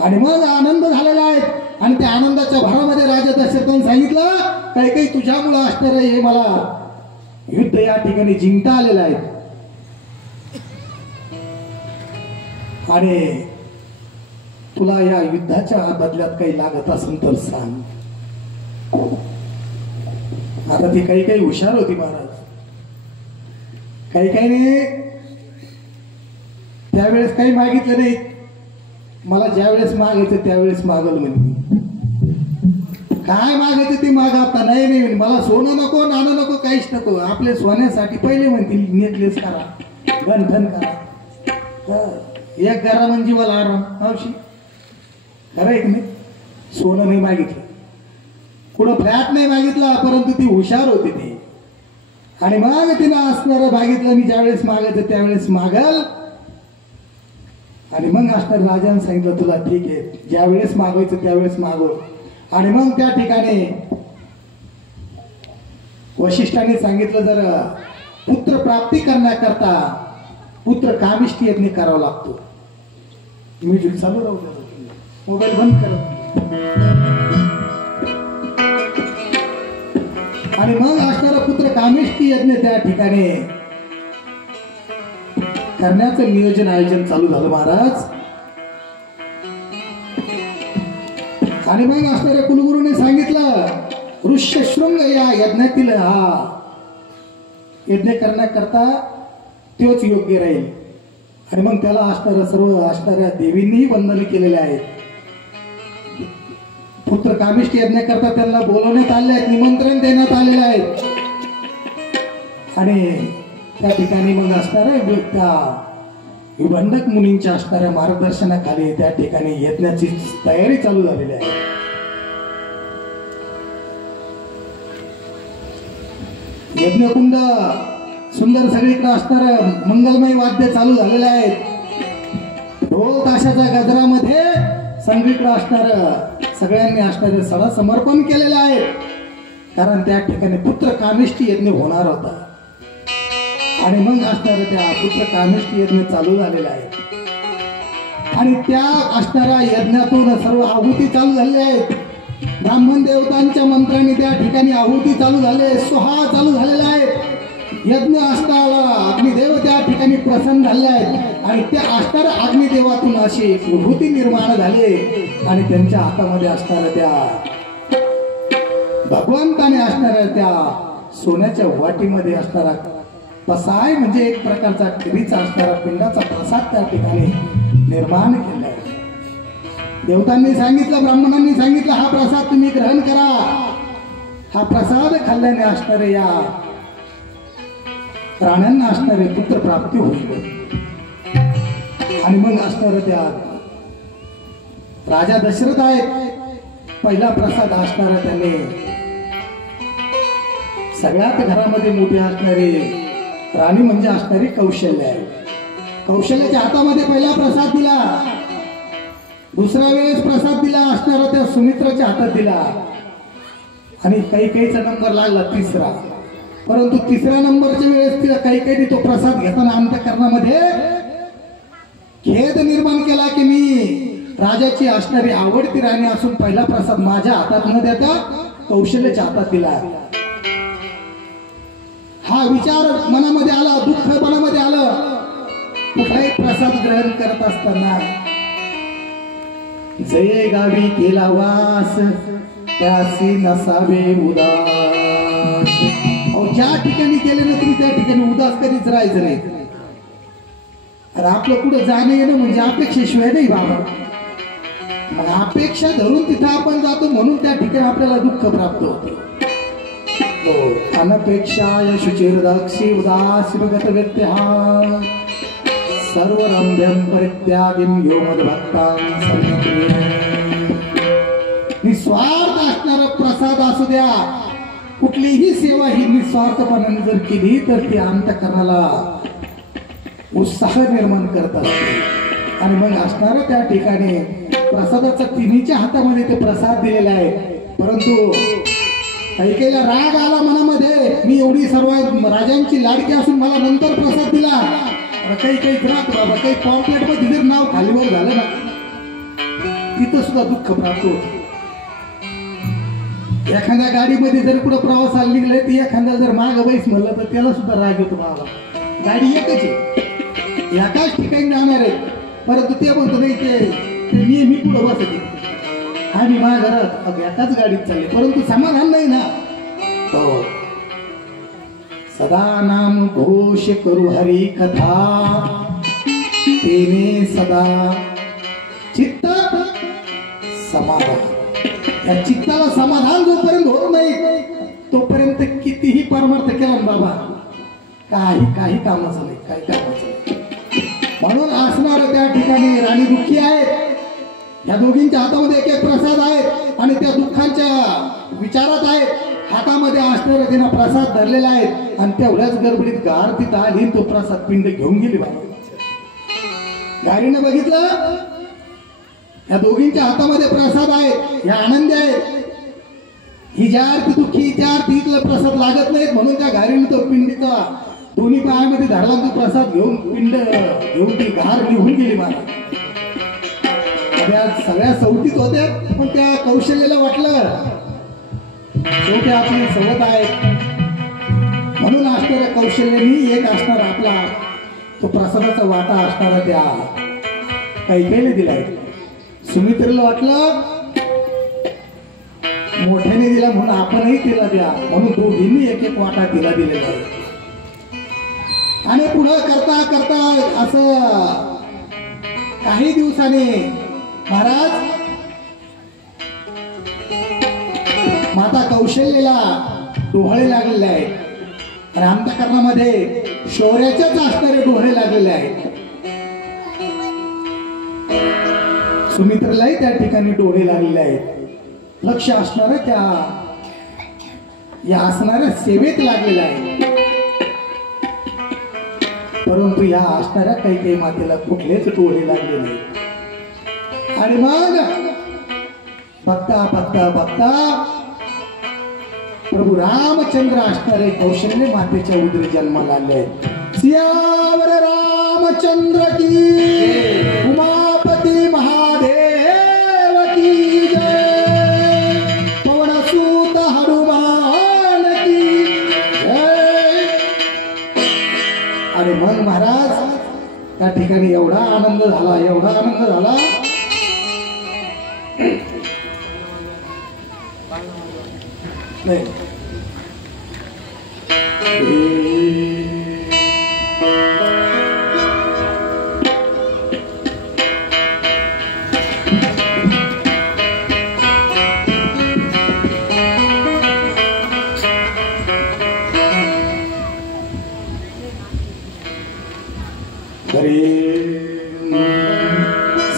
आणि मग आनंद झालेला आहे. आणि त्या आनंदाच्या भरामध्ये राजा दशरथाने सांगितलं काही काही तुझ्यामुळं असणार हे मला युद्ध या ठिकाणी जिंकता आलेलं आहे. आणि तुला या युद्धाच्या बदल्यात काही लागत असेल तर सांग. आता ती काही काही हुशार होती महाराज. काही काही ने त्यावेळेस काही मागितलं नाही. मला ज्या वेळेस मागायचं त्यावेळेस मागल म्हणे. काय मागायचं ते मागा, आता नाही नाही मला सोनं नको नाणं नको काहीच नको. आपले सोन्यासाठी पहिले म्हणतील नेकलेस करा, गंठन करा, एक करा म्हणजे मला आराम. मावशी खरं आहे की नाही? सोनं नाही मागितलं, कुठं फ्लॅट नाही मागितला, परंतु ती हुशार होती ती. आणि मग तिला असणारं मागितलं मी ज्यावेळेस मागायचं त्यावेळेस मागल. आणि मग असणार राजाने सांगितलं तुला ठीक आहे ज्या वेळेस मागवायचं त्यावेळेस मागव. आणि मग त्या ठिकाणी वशिष्ठाने सांगितलं जर पुत्र प्राप्ती करण्याकरता पुत्र कामिष्ठी यज्ञ करावा लागतो. म्युझिक चालू राहू द्या, मोबाईल बंद कर. आणि मग असणारा पुत्र कामिष्ठी यज्ञ त्या ठिकाणी करण्याचं नियोजन आयोजन चालू झालं महाराज. आणि मग असणाऱ्या कुलगुरूने सांगितलं ऋष्यशृंग या यज्ञातील हा यज्ञ करण्याकरता तोच योग्य राहील. आणि मग त्याला असणाऱ्या सर्व असणाऱ्या देवींनीही वंदन केलेले आहेत. पुत्र कामिष्ठी यज्ञ करता त्यांना बोलवण्यात आले आहेत, निमंत्रण देण्यात आलेलं आहे. आणि त्या ठिकाणी मग असणाऱ्या त्या विभंडक मुनींच्या असणाऱ्या मार्गदर्शनाखाली त्या ठिकाणी यज्ञाची तयारी चालू झालेली आहे. यज्ञकुंड सुंदर सगळीकडे असणारं मंगलमय वाद्य चालू झालेले आहेत. ढोल ताशाच्या गजरामध्ये सगळीकडे असणार सगळ्यांनी असणारे सडा समर्पण केलेले आहे. कारण त्या ठिकाणी पुत्र कामिष्ठी यज्ञ होणार होता. आणि मग असणारं त्या पुत्र कामिष्ठी यज्ञ चालू झालेला आहे. आणि त्या असणाऱ्या यज्ञातून सर्व आहुती चालू झालेल्या आहेत. ब्राह्मण देवतांच्या मंत्रांनी त्या ठिकाणी आहुती चालू झाले, सोहा चालू झालेला आहे. यज्ञ असणारा अग्निदेव त्या ठिकाणी प्रसन्न झाले आहेत. आणि त्या असणाऱ्या अग्निदेवातून अशी विभूती निर्माण झाली. आणि त्यांच्या हातामध्ये असणाऱ्या त्या भगवंताने असणाऱ्या त्या सोन्याच्या वाटीमध्ये असणारा पसाय म्हणजे एक प्रकारचा खिरीचा असणारा पिंडाचा प्रसाद त्या ठिकाणी निर्माण केलाय. देवतांनी सांगितलं, ब्राह्मणांनी सांगितलं हा प्रसाद तुम्ही ग्रहण करा. हा प्रसाद खाल्ल्याने असणारे या प्राण्यांना असणारे पुत्र प्राप्ती होईल. आणि मग असणार त्या राजा दशरथ आहेत. पहिला प्रसाद असणारा त्याने सगळ्यात घरामध्ये मोठी असणारी राणी म्हणजे असणारी कौशल्य आहे. कौशल्याच्या हातामध्ये पहिला प्रसाद दिला. दुसऱ्या वेळेस प्रसाद दिला असणारा त्या सुमित्राच्या हातात दिला. आणि काही काहीचा नंबर लागला तिसरा. परंतु तिसऱ्या नंबरच्या वेळेस तिला काही काही तो प्रसाद घेताना अंतःकरणामध्ये खेद निर्माण केला की मी राजाची असणारी आवडती राणी असून पहिला प्रसाद माझ्या हातात न देता कौशल्याच्या हातात दिला. हा विचार मनामध्ये आला, दुःख मनामध्ये आलं. कुठलाही प्रसाद ग्रहण करत असताना जये गावी केला वास त्यासी नसावे उदास. ज्या ठिकाणी केले ना तुम्ही त्या ठिकाणी उदास कधीच राहायचं नाही. अरे आपलं कुठं जाणं येणं म्हणजे अपेक्षेशिवाय नाही बाबा. मग अपेक्षा धरून तिथं आपण जातो म्हणून त्या ठिकाणी आपल्याला दुःख प्राप्त होतं. अनपेक्षाय शुचिर्दक्षी उदासीनगत व्यक्त्या सर्व रम्यं परित्यागीं यो मद्भक्तां संप्रिय. निस्वार्थ असणारा असू द्या, कुठलीही सेवा ही निस्वार्थपणाने जर केली तर ती अंतःकरणाला उत्साह निर्माण करत असते. आणि मग असणार त्या ठिकाणी प्रसादाचा तिन्हीच्या हातामध्ये ते प्रसाद दिलेला आहे. परंतु काही काहीला राग आला मनामध्ये, मी एवढी सर्व राजांची लाडकी असून मला नंतर प्रसाद दिला. काही काही त्रास बाबा, काही पॉम्पलेट मध्ये जर नाव खालीवर झालं ना, तिथं सुद्धा दुःख प्राप्त होत. एखाद्या गाडीमध्ये जर कुठं प्रवासाला निघले, ती एखाद्या जर माग बैस म्हणलं तर त्याला सुद्धा राग येतो. बाबा गाडी एकच आहे, एकाच ठिकाणी जाणार आहे, परंतु ते म्हणतो नाही ते नेहमी पुढं बसते आणि माझ्या घरात एकाच गाडीत चालले, परंतु समाधान नाही ना. हो, सदा नाम घोष करू हरी कथा, तेने सदा चित्त समाधान. या चित्ताला समाधान जोपर्यंत होत नाही तोपर्यंत कितीही परमार्थ केला ना बाबा, काही कामाचं नाही, काही कामाचं नाही. म्हणून असणार त्या ठिकाणी राणी दुःखी आहेत. या दोघींच्या हातामध्ये एक एक प्रसाद आहेत आणि त्या दुःखांच्या विचारात आहेत. हातामध्ये असणारा त्यांना प्रसाद धरलेला आहे आणि तेवढ्याच गडबडीत गार तिथं आली, तो प्रसाद पिंड घेऊन गेली. बाबा गाडीने बघितलं, या दोघींच्या हातामध्ये प्रसाद आहेत, या आनंदी आहेत. ही ज्या अर्थी दुःखी, त्या अर्थी इथला प्रसाद लागत नाहीत, म्हणून त्या गाडीने तो पिंडीचा दोन्ही पायामध्ये धरला, तो प्रसाद घेऊन पिंड घेऊन ती गार निघून गेली. मला सगळ्या सवतीच होत्या, पण त्या कौशल्याला वाटलं शेवटी आपली सवत आहे म्हणून असणाऱ्या कौशल्याने एक असणार आपला तो प्रसादाचा वाटा असणारा त्या कैकेयीला दिलाय. सुमित्रेला वाटलं मोठ्याने दिला म्हणून आपणही तिला द्या, म्हणून दोघींनी एक एक वाटा तिला दिलेला आहे. आणि पुढं करता करता असं काही दिवसाने महाराज माता कौशल्याला डोळे लागलेले आहेत आणि अंतःकरणामध्ये शौर्याच्याच असणारे डोळे लागलेले आहेत. सुमित्रेलाही त्या ठिकाणी डोळे लागलेले आहेत. लक्ष असणारे त्या या असणाऱ्या सेवेत लागलेलं आहे. परंतु या असणाऱ्या काही मातेला कुठलेच डोळे लागले नाही. आणि मग बघता बघता बघता प्रभू रामचंद्र असणारे कौशल्य मातेच्या उदरी जन्माला आले आहेत. सियावर रामचंद्र की, उमापती महादेव की जय, पवनसूत हनुमान की जय. आणि मग महाराज त्या ठिकाणी एवढा आनंद झाला, एवढा आनंद झाला, नाही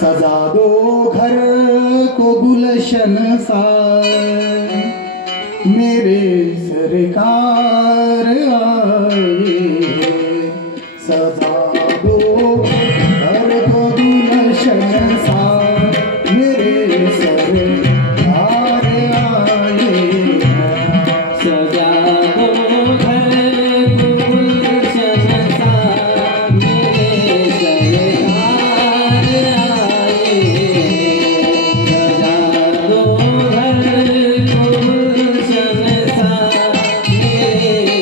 सजा दो घर को गुलशन सा, मेरे सरकार आए, सजा दो घर को गुलशन सा, मेरे सरकार आए, सजा दो घर को गुलशन सा, मेरे सरकार आए, सजा दो घर को गुलशन सा, मेरे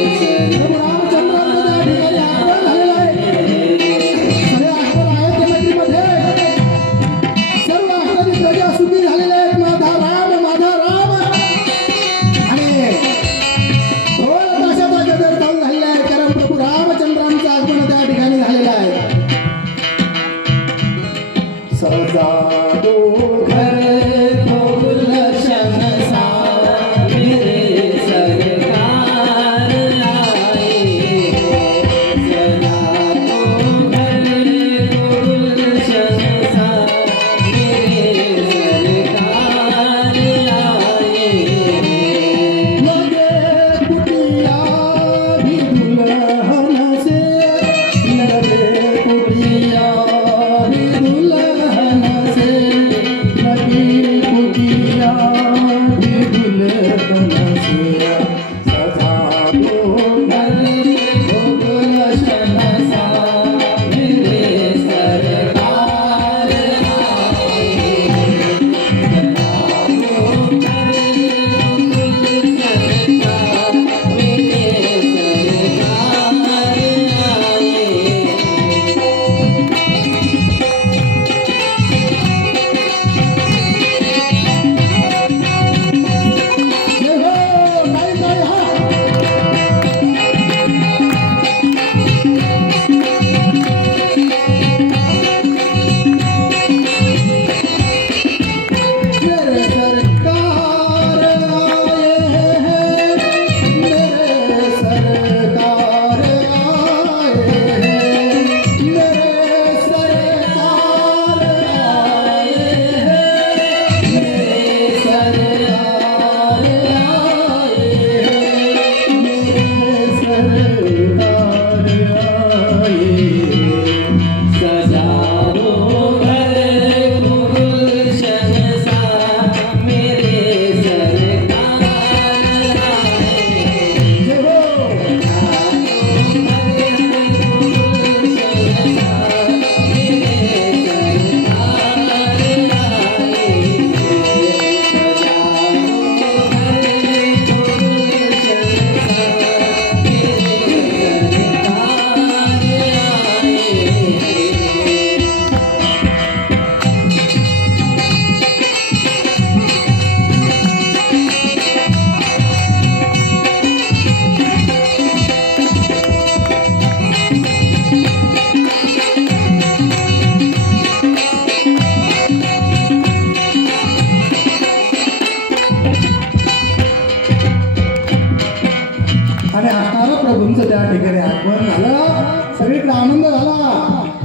प्रभूंचं त्या ठिकाणी आगमन झालं, सगळीकडे आनंद झाला.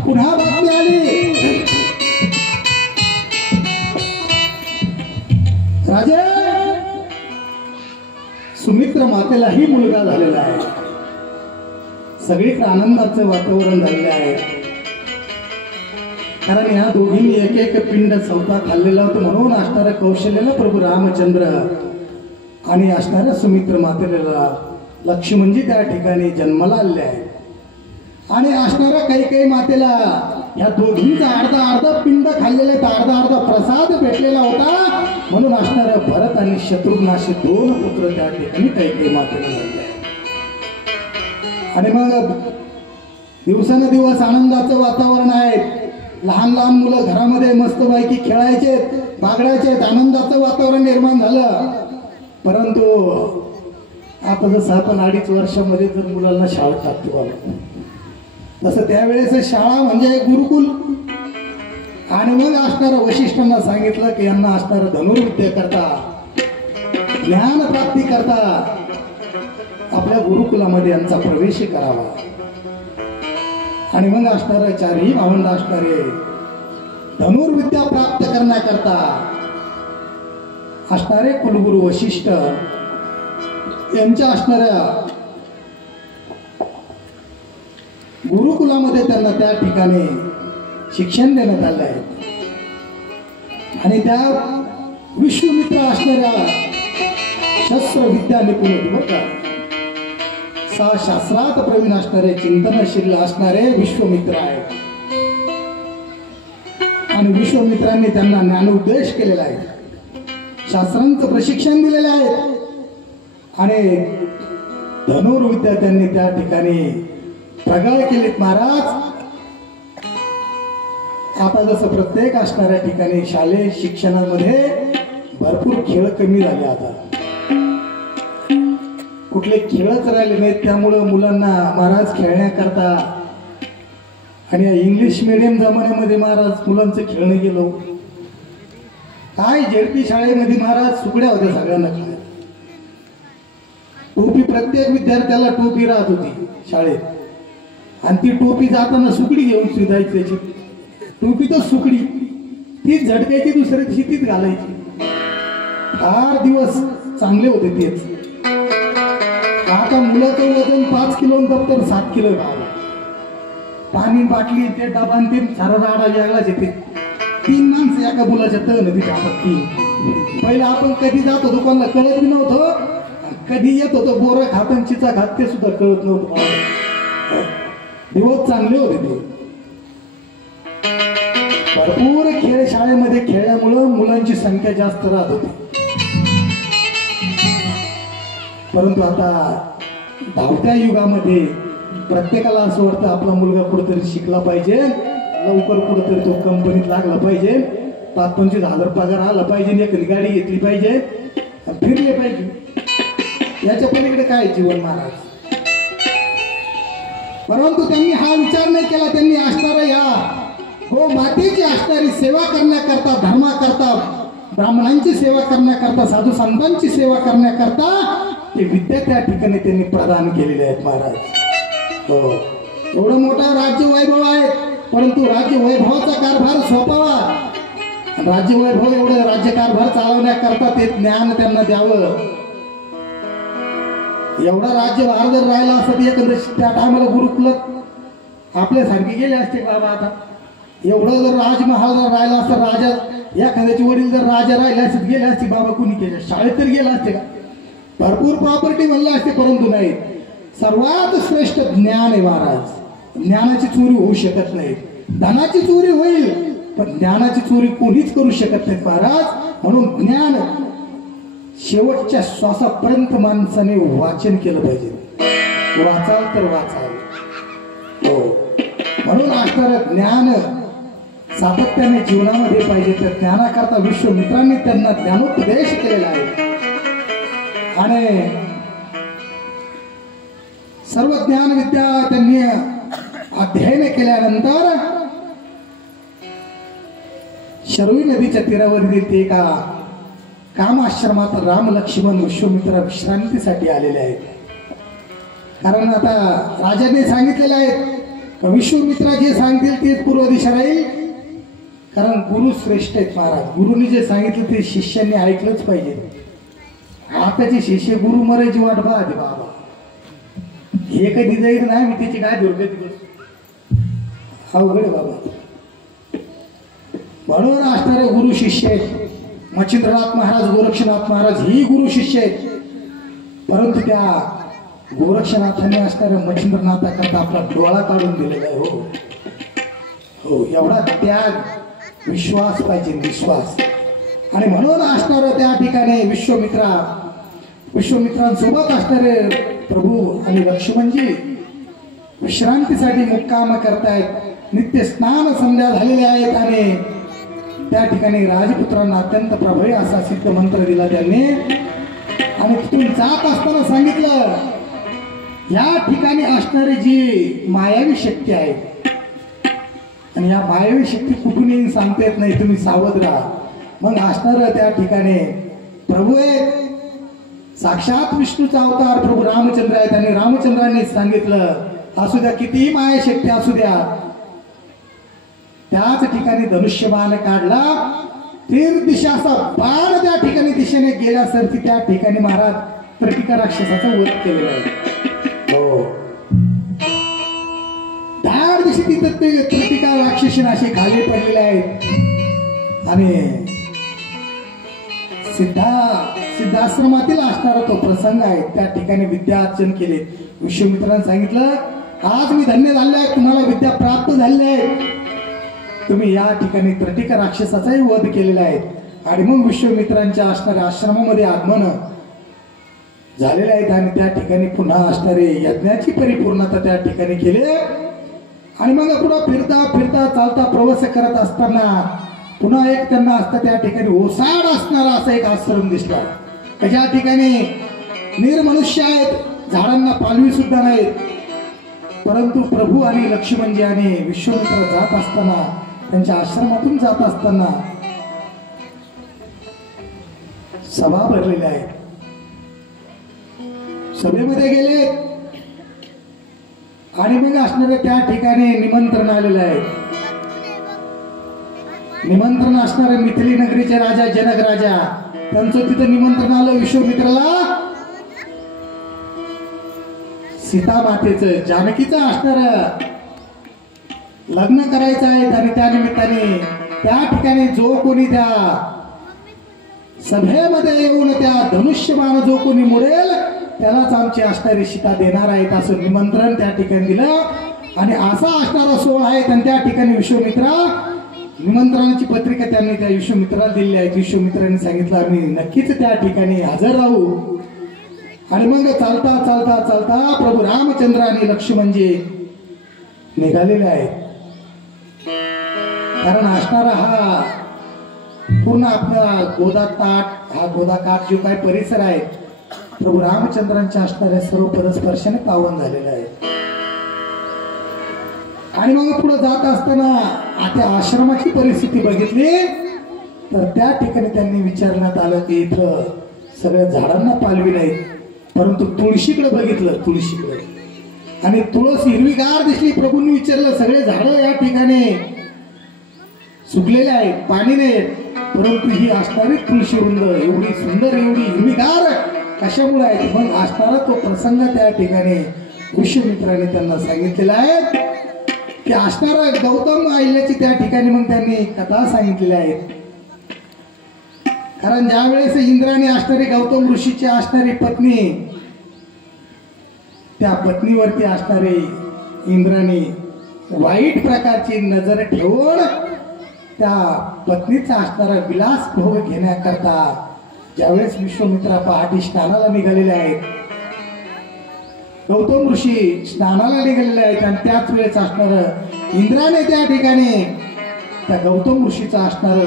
पुन्हा बातमी आली, राजे सुमित्रा मातेलाही मुलगा झालेला आहे. सगळीकडे आनंदाचं वातावरण झालेलं आहे. कारण या दोघींनी एक एक पिंड चौथा खाल्लेला होता, म्हणून असणाऱ्या कौशल्याला प्रभू रामचंद्र आणि असणाऱ्या सुमित्र मातेला लक्ष्मणजी त्या ठिकाणी जन्माला आलेले आहे. आणि असणाऱ्या काही मातेला या दोघींचा अर्धा पिंड खाल्लेले, अर्धा प्रसाद भेटलेला होता, म्हणून असणाऱ्या भरत आणि शत्रुघ्न असे दोन पुत्र त्या ठिकाणी काही मातेला झाले. आणि मग दिवसानुदिवस आनंदाचं वातावरण आहे. लहान लहान मुलं घरामध्ये मस्तपैकी खेळायचे, बागडायचे, आनंदाचं वातावरण निर्माण झालं. परंतु आता जसं आपण 2.5 वर्षामध्ये जर मुलांना शाळेत टाकतो बघा, तसं त्यावेळेस शाळा म्हणजे गुरुकुल. आणि मग असणाऱ्या वशिष्ठांना सांगितलं की यांना असणारं धनुर्विद्या करता, ज्ञान प्राप्ती करता आपल्या गुरुकुलामध्ये यांचा प्रवेश करावा. आणि मग असणारे 4ही भावंड असणारे धनुर्विद्या प्राप्त करण्याकरता असणारे कुलगुरू वशिष्ठ यांच्या असणाऱ्या गुरुकुलामध्ये त्यांना त्या ठिकाणी शिक्षण देण्यात आले आहे. आणि त्या विश्वमित्र असणाऱ्या शस्त्रविद्या निपुण होती बरं का. 6 शास्त्रात प्रवीण असणारे, चिंतनशील असणारे विश्वमित्र आहेत. आणि विश्वमित्रांनी त्यांना ज्ञानोपदेश केलेला आहे, शास्त्रांचं प्रशिक्षण दिलेलं आहे. आणि धनुर्विद्या त्यांनी त्या ठिकाणी प्रगळ केलीत. महाराज आता जसं प्रत्येक असणाऱ्या ठिकाणी शालेय शिक्षणामध्ये भरपूर खेळ कमी झाले, आता कुठले खेळच राहिले नाहीत. त्यामुळं मुलांना महाराज खेळण्याकरता आणि या इंग्लिश मीडियम जमान्यामध्ये महाराज मुलांचं खेळणं गेलो. काय झेडपी शाळेमध्ये महाराज सुकड्या होत्या सगळ्यांना खायला. टोपी प्रत्येक विद्यार्थ्याला टोपी राहत होती शाळेत. आणि ती टोपी जाताना सुकडी घेऊन जायची. त्याची टोपी तर सुकडी तीच झटकायची, दुसऱ्या दिवशी तीच घालायची. 4 दिवस चांगले होते तेच. आता मुलाचं वजन 5 किलो, दप्तर 7 किलो गाव. पाणी बाटली ते डबा ते सारा राडा वेगळाच येते. 3 माणसं एका मुलाच्या तळ नदी जातात. 3 पहिला आपण कधी जात होतो कोणाला कळत नव्हतं, कधी येत होतो बोरा खात चिचा खात ते सुद्धा कळत नव्हतं. दिवस चांगले होते ते. भरपूर खेळ शाळेमध्ये खेळल्यामुळं मुलांची संख्या जास्त राहत होती. परंतु आता धावत्या युगामध्ये प्रत्येकाला असं वाटतं आपला मुलगा कुठेतरी शिकला पाहिजे, लवकर कुठेतरी तो कंपनीत लागला पाहिजे, 25-25 हजार पगार आला पाहिजे, एखादी गाडी घेतली पाहिजे, फिरले पाहिजे. याच्या पलीकडे काय जीवन महाराज. परंतु त्यांनी हा विचार नाही केला. त्यांनी असणारा या हो मातेची असणारी सेवा करण्याकरता, धर्माकरता, ब्राह्मणांची सेवा करण्याकरता, साधू संतांची सेवा करण्याकरता ते विद्या त्या ठिकाणी त्यांनी प्रदान केलेले आहेत महाराज. हो, एवढं मोठा राज्य वैभव आहे, परंतु राज्य वैभवाचा कारभार सोपावा. राज्य वैभव एवढं राज्य कारभार चालवण्याकरता ते ज्ञान त्यांना द्यावं. एवढा राज्यभार जर राहिला असता एखादं त्या टायमाला गुरुकुलात आपल्यासारखे गेले असते बाबा. आता एवढं जर राजमहाल जर राहिला असता, राजा एखाद्याचे वडील जर राजा राहिले असते, गेले असते बाबा कुणी केले, शाळेत तर गेला असते का, भरपूर प्रॉपर्टी म्हणले असते. परंतु नाही, सर्वात श्रेष्ठ ज्ञान आहे महाराज. ज्ञानाची चोरी होऊ शकत नाही. धनाची चोरी होईल पण ज्ञानाची चोरी कोणीच करू शकत नाही महाराज. म्हणून ज्ञान शेवटच्या श्वासापर्यंत माणसाने वाचन केलं पाहिजे. वाचाल तर वाचाल. हो, म्हणून असणारं ज्ञान सातत्याने जीवनामध्ये पाहिजे. तर ज्ञानाकरता विश्वमित्रांनी त्यांना ज्ञानोपदेश केलेला आहे. आणि सर्व ज्ञान विद्या त्यांनी अध्ययन केल्यानंतर शरयू नदीच्या तीरावरील ते एका काम आश्रमात राम लक्ष्मण विश्वामित्र विश्रांतीसाठी आलेले आहेत. कारण आता राजाने सांगितलेले आहेत विश्वामित्रा जे सांगतील तेच पूर्व दिशा राहील. कारण गुरु श्रेष्ठ आहेत महाराज. गुरुनी जे सांगितलं ते शिष्यांनी ऐकलंच पाहिजे. आताचे शिष्य गुरु मरायची वाट पाहते बाबा. हे कधी जाईल नाही मी त्याची काय दुर्गती बसतो. अवघड आहे बाबा. म्हणून असणारे गुरु शिष्य आहेत. मच्छिंद्रनाथ महाराज, गोरक्षनाथ महाराज ही गुरु शिष्य आहेत. परंतु त्या गोरक्षनाथाने असणाऱ्या मच्छिंद्रनाथाकरता आपला डोळा काढून दिलेला आहे. हो हो, एवढा त्याग, विश्वास पाहिजे, विश्वास. आणि म्हणून असणारं त्या ठिकाणी विश्वामित्रांसोबत असणारे प्रभू आणि लक्ष्मणजी विश्रांतीसाठी मुक्काम करतायत. नित्य स्नान संध्या झालेले आहेत आणि त्या ठिकाणी राजपुत्रांना अत्यंत प्रभावी असा सिद्ध मंत्र दिला त्यांनी. आणि तिथून जात असताना सांगितलं या ठिकाणी असणारी जी मायावी शक्ती आहे, आणि या मायावी शक्ती कुठून येईल सांगता येत नाही, तुम्ही सावध राहा. मग असणार त्या ठिकाणी प्रभू आहेत, साक्षात विष्णूचा अवतार प्रभू रामचंद्र आहेत. आणि रामचंद्रांनी सांगितलं असू द्या कितीही माया शक्ती असू द्या, त्याच ठिकाणी धनुष्यबाण काढला, तीर दिशाचा बाण त्या ठिकाणी दिशेने गेल्यासारखी त्या ठिकाणी महाराज त्रटिका राक्षसाचा वध केलेला आहे. हो, धाड दिशी तिथं ते त्रटिका राक्षसी असे खाली पडलेले आहेत. आणि सिद्धाश्रमातील असणारा तो प्रसंग आहे. त्या ठिकाणी विद्या अर्चन केले. विश्वामित्रांनी सांगितलं आज मी धन्य झाले आहे, तुम्हाला विद्या प्राप्त झाली आहे. तुम्ही या ठिकाणी त्रटिका राक्षसाचाही वध केलेला आहे. आणि मग विश्वामित्रांच्या असणाऱ्या आश्रमामध्ये आगमन झालेले आहेत. आणि त्या ठिकाणी पुन्हा असणारे यज्ञाची परिपूर्णता त्या ठिकाणी केले. आणि मग पुढे फिरता फिरता चालता प्रवास करत असताना पुन्हा एक त्यांना असता त्या ठिकाणी ओसाड असणारा असा एक आश्रम दिसला. ज्या ठिकाणी निर्मनुष्य आहेत, झाडांना पालवी सुद्धा नाहीत. परंतु प्रभू आणि लक्ष्मणजी आणि विश्वामित्र जात असताना, त्यांच्या आश्रमातून जात असताना सभा भरलेल्या आहेत. सभेमध्ये गेले आणि मग असणारे त्या ठिकाणी निमंत्रण आलेलं आहे. निमंत्रण असणारे मिथिली नगरीचे राजा जनक राजा, त्यांचं तिथं निमंत्रण आलं विश्वामित्राला. सीता मातेचं, जानकीचं असणार लग्न करायचं आहे. आणि त्या निमित्ताने त्या ठिकाणी जो कोणी त्या सभेमध्ये येऊन त्या धनुष्यबाण जो कोणी मोडेल त्यालाच आमची असणारी सीता देणार आहेत असं निमंत्रण त्या ठिकाणी दिलं. आणि असा असणारा सोहळा आहे. आणि त्या ठिकाणी विश्वामित्रा निमंत्रणाची पत्रिका त्यांनी त्या विश्वामित्राला दिली आहे. विश्वामित्रांनी सांगितलं आम्ही नक्कीच त्या ठिकाणी हजर राहू. आणि मग चालता चालता चालता प्रभू रामचंद्र आणि लक्ष्मणजी निघालेले आहेत. कारण असणारा हा पूर्ण आपला गोदाकाठ, हा गोदाकाठ जो काय परिसर आहे प्रभू रामचंद्रांच्या असणाऱ्या सर्व परस्पर्शाने पावन झालेला आहे. आणि मग पुढे जात असताना त्या आश्रमाची परिस्थिती बघितली तर त्या ठिकाणी त्यांनी विचारण्यात आलं की इथं सगळ्या झाडांना पालवी नाहीत, परंतु तुळशीकडे बघितलं, तुळशीकडे. आणि तुळस हिरवीगार दिसली. प्रभूंनी विचारलं सगळे झाडं या ठिकाणी सुकलेले आहेत, पाणी नाही, परंतु ही असणारी तुळशी वृंद एवढी सुंदर, एवढी हिरवीगार कशामुळे आहे. मग असणारा तो प्रसंग त्या ठिकाणी विश्वामित्राने त्यांना सांगितलेला आहे की असणारा गौतम अहिल्याची त्या ठिकाणी मग त्यांनी कथा सांगितलेल्या आहेत. कारण ज्या वेळेस इंद्राने असणारी गौतम ऋषीची असणारी पत्नी, त्या पत्नीवरती असणारे इंद्राने वाईट प्रकारची नजर ठेवून त्या पत्नीचा असणारा विलास भोग घेण्याकरता ज्यावेळेस विश्वामित्रा पहाटे स्नानाला निघालेले आहेत, गौतम ऋषी स्नानाला निघालेले आहेत. आणि त्याच वेळेस असणार इंद्राने त्या ठिकाणी त्या गौतम ऋषीचं असणार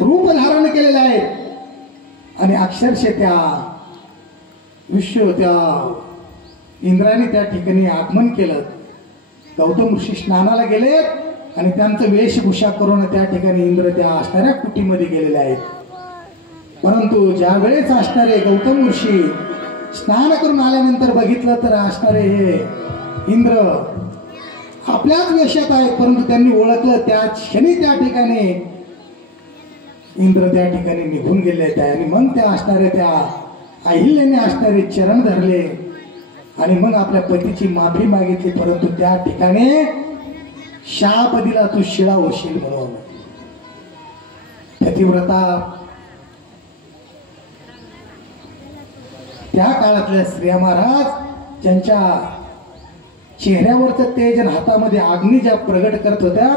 रूप धारण केलेलं आहे. आणि अक्षरशः त्या इंद्राने त्या ठिकाणी आगमन केलं. गौतम ऋषी स्नानाला गेलेत आणि त्यांचं वेशभूषा करून त्या ठिकाणी इंद्र त्या असणाऱ्या कुटीमध्ये गेलेले आहेत. परंतु ज्या वेळेस असणारे गौतम ऋषी स्नान करून आल्यानंतर बघितलं तर असणारे हे इंद्र आपल्याच वेशात आहेत, परंतु त्यांनी ओळखलं त्या क्षणी त्या ठिकाणी इंद्र त्या ठिकाणी निघून गेले त्या, आणि मग त्या असणारे त्या अहिल्याने असणारे चरण धरले आणि मग आपल्या पतीची माफी मागितली, परंतु त्या ठिकाणी शाप दिला, तू शिळा होशील म्हणून. पतिव्रता त्या काळातल्या स्त्रिया महाराज ज्यांच्या चेहऱ्यावरचं तेज आणि हातामध्ये अग्नी ज्या प्रगट करत होत्या,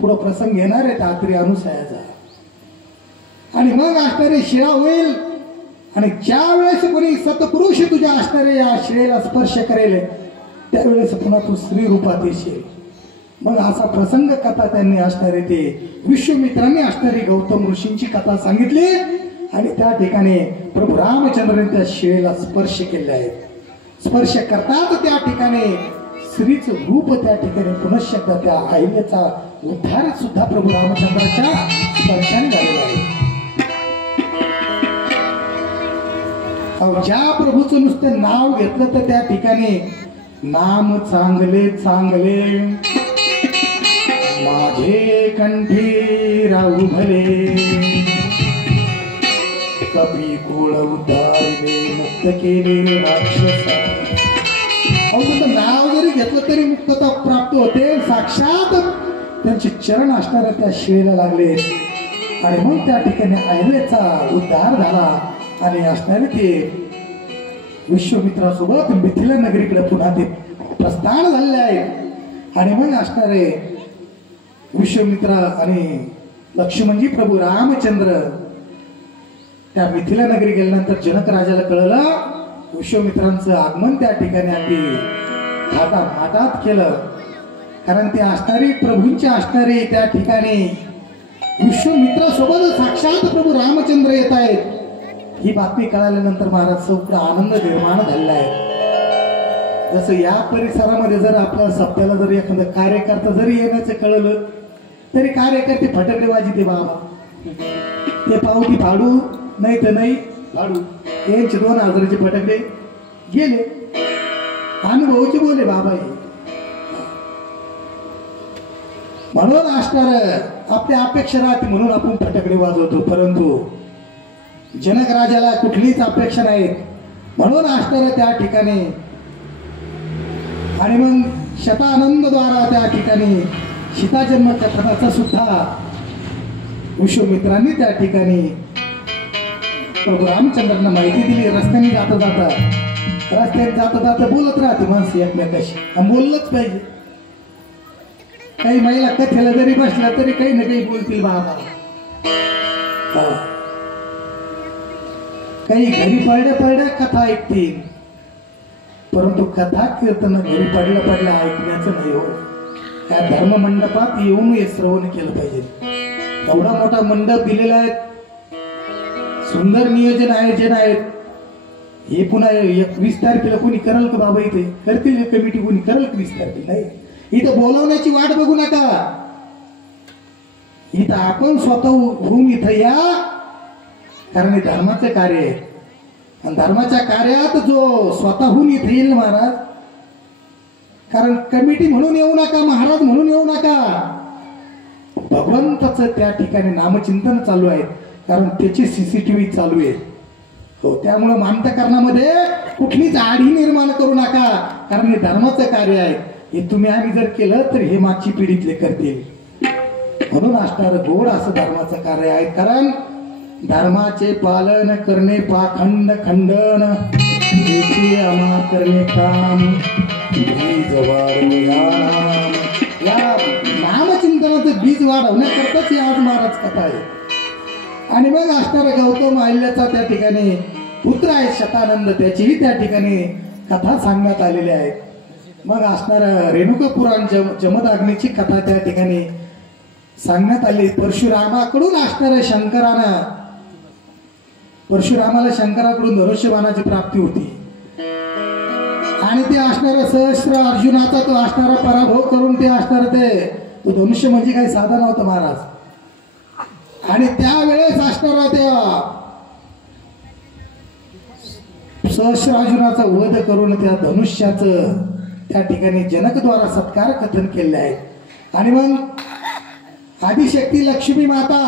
पुढं प्रसंग येणार आहे तात्री अनुसयाचा. आणि मग असणारे शिळा होईल, आणि ज्या वेळेस कोणी सत्पुरुष तुझ्या असणारे या शिळेला स्पर्श करेल त्यावेळेस पुन्हा तू स्त्री रूपात येशील. मग असा प्रसंग कथा त्यांनी असणारे ते विश्वामित्रांनी असणारी गौतम ऋषींची कथा सांगितली, आणि त्या ठिकाणी प्रभू रामचंद्रांनी त्या शिळेला स्पर्श केले आहे. स्पर्श करतात त्या ठिकाणी स्त्रीचं रूप त्या ठिकाणी पुनश्च त्या अहिल्याचा उद्धार सुद्धा प्रभू रामचंद्राच्या स्पर्शाने झालेला आहे. ज्या प्रभूचं नुसतं नाव घेतलं तर त्या ठिकाणी नाम चांगले चांगले माझे कंठी राहू भले, कपी कोळ उद्धारले मुक्त केले राक्षसा. नाव जरी घेतलं तरी मुक्तता प्राप्त होते. साक्षात त्यांचे चरण असणाऱ्या त्या शिळेला लागले, आणि मग त्या ठिकाणी अहिल्याचा उद्धार झाला, आणि असणारे ते विश्वामित्रासोबत मिथिला नगरीकडे पुन्हा ते प्रस्थान झालेले आहे. आणि मग असणारे विश्वामित्र आणि लक्ष्मणजी प्रभू रामचंद्र त्या मिथिला नगरी गेल्यानंतर जनक राजाला कळलं विश्वामित्रांचं आगमन त्या ठिकाणी अगदी थाटामाटात केलं, कारण ते असणारी प्रभूंची असणारी त्या ठिकाणी विश्वामित्रासोबत साक्षात प्रभू रामचंद्र येत आहेत. ही बातमी कळाल्यानंतर महाराज सौकडा आनंद निर्माण झालेला आहे. जसं या परिसरामध्ये जर आपल्या सप्त्याला जर एखादं कार्यकर्ता जरी येण्याचं कळलं तरी कार्यकर्ते फटाके वाजते, बाबा ते पावती फाडू नाही तर नाही फाडू, यांचे 2000चे फटाके गेले, अनुभवचे बोले बाबा. म्हणून असणार आपल्या अपेक्षा राहते म्हणून आपण फटाकडे वाजवतो, परंतु जनक राजाला कुठलीच अपेक्षा नाही म्हणून असणार त्या ठिकाणी. आणि मग शतानंदद्वारा त्या ठिकाणी सीताजन्म कथनाचा सुद्धा विश्वामित्रांनी त्या ठिकाणी प्रभू रामचंद्रांना माहिती दिली. रस्त्याने जाता जाता बोलत राहते माणसं एकमेकाशी, बोललंच पाहिजे. काही महिला कथेला जरी बसल्या तरी काही ना काही बोलतील बाबा. काही घरी पडल्या कथा ऐकतील, परंतु कथा कीर्तन घरी पडल्या ऐकण्याचं नाही हो. या धर्म मंडपात येऊन हे श्रवण केलं पाहिजे. एवढा मोठा मंडप दिलेला आहे, सुंदर नियोजन आयोजन आहेत. हे पुन्हा 20 तारखेला कोणी करल का बाबा? इथे करतील कमिटी, कोणी करल का 20 तारखेला? नाही, इथं बोलावण्याची वाट बघू नका. इथं आपण स्वतः होऊन इथं या, कारण हे धर्माचं कार्य आहे. आणि धर्माच्या कार्यात जो स्वतःहून इथे येईल महाराज, कारण कमिटी म्हणून येऊ नका, महाराज म्हणून येऊ नका, भगवंताचं त्या ठिकाणी नामचिंतन चालू आहे, कारण त्याची CCTV चालू आहे. हो, त्यामुळं मानतकरणामध्ये कुठलीच आडी निर्माण करू नका, कारण हे धर्माचं कार्य आहे. हे तुम्ही आम्ही जर केलं तर हे मागची पिढीतले करतील. म्हणून असणार गोड असं धर्माचं कार्य आहे. कारण धर्माचे पालन करणे पाखंड खंडन, आम्हा करणे काम बीज वाढवूया. या नामचिंतनाचं बीज वाढवण्याकरताच ही आज महाराज कथा आहे. आणि मग असणारा गौतम अहिल्याचा त्या ठिकाणी पुत्र आहे शतानंद, त्याचीही त्या ठिकाणी कथा सांगण्यात आलेली आहे. मग असणारा रेणुका पुराण जमदाग्नीची कथा त्या ठिकाणी सांगण्यात आली. परशुरामाकडून असणाऱ्या परशुरामाला शंकराकडून धनुष्यबाणाची प्राप्ती होती, आणि ते असणारा सहस्र अर्जुनाचा तो असणारा पराभव करून ते असणार तो धनुष्य म्हणजे काही साधा नव्हतं महाराज. आणि त्यावेळेस असणारा त्या सहस्रार्जुनाचा वध करून त्या धनुष्याचं त्या ठिकाणी जनकद्वारा सत्कार कथन केले आहे. आणि मग आदिशक्ती लक्ष्मी माता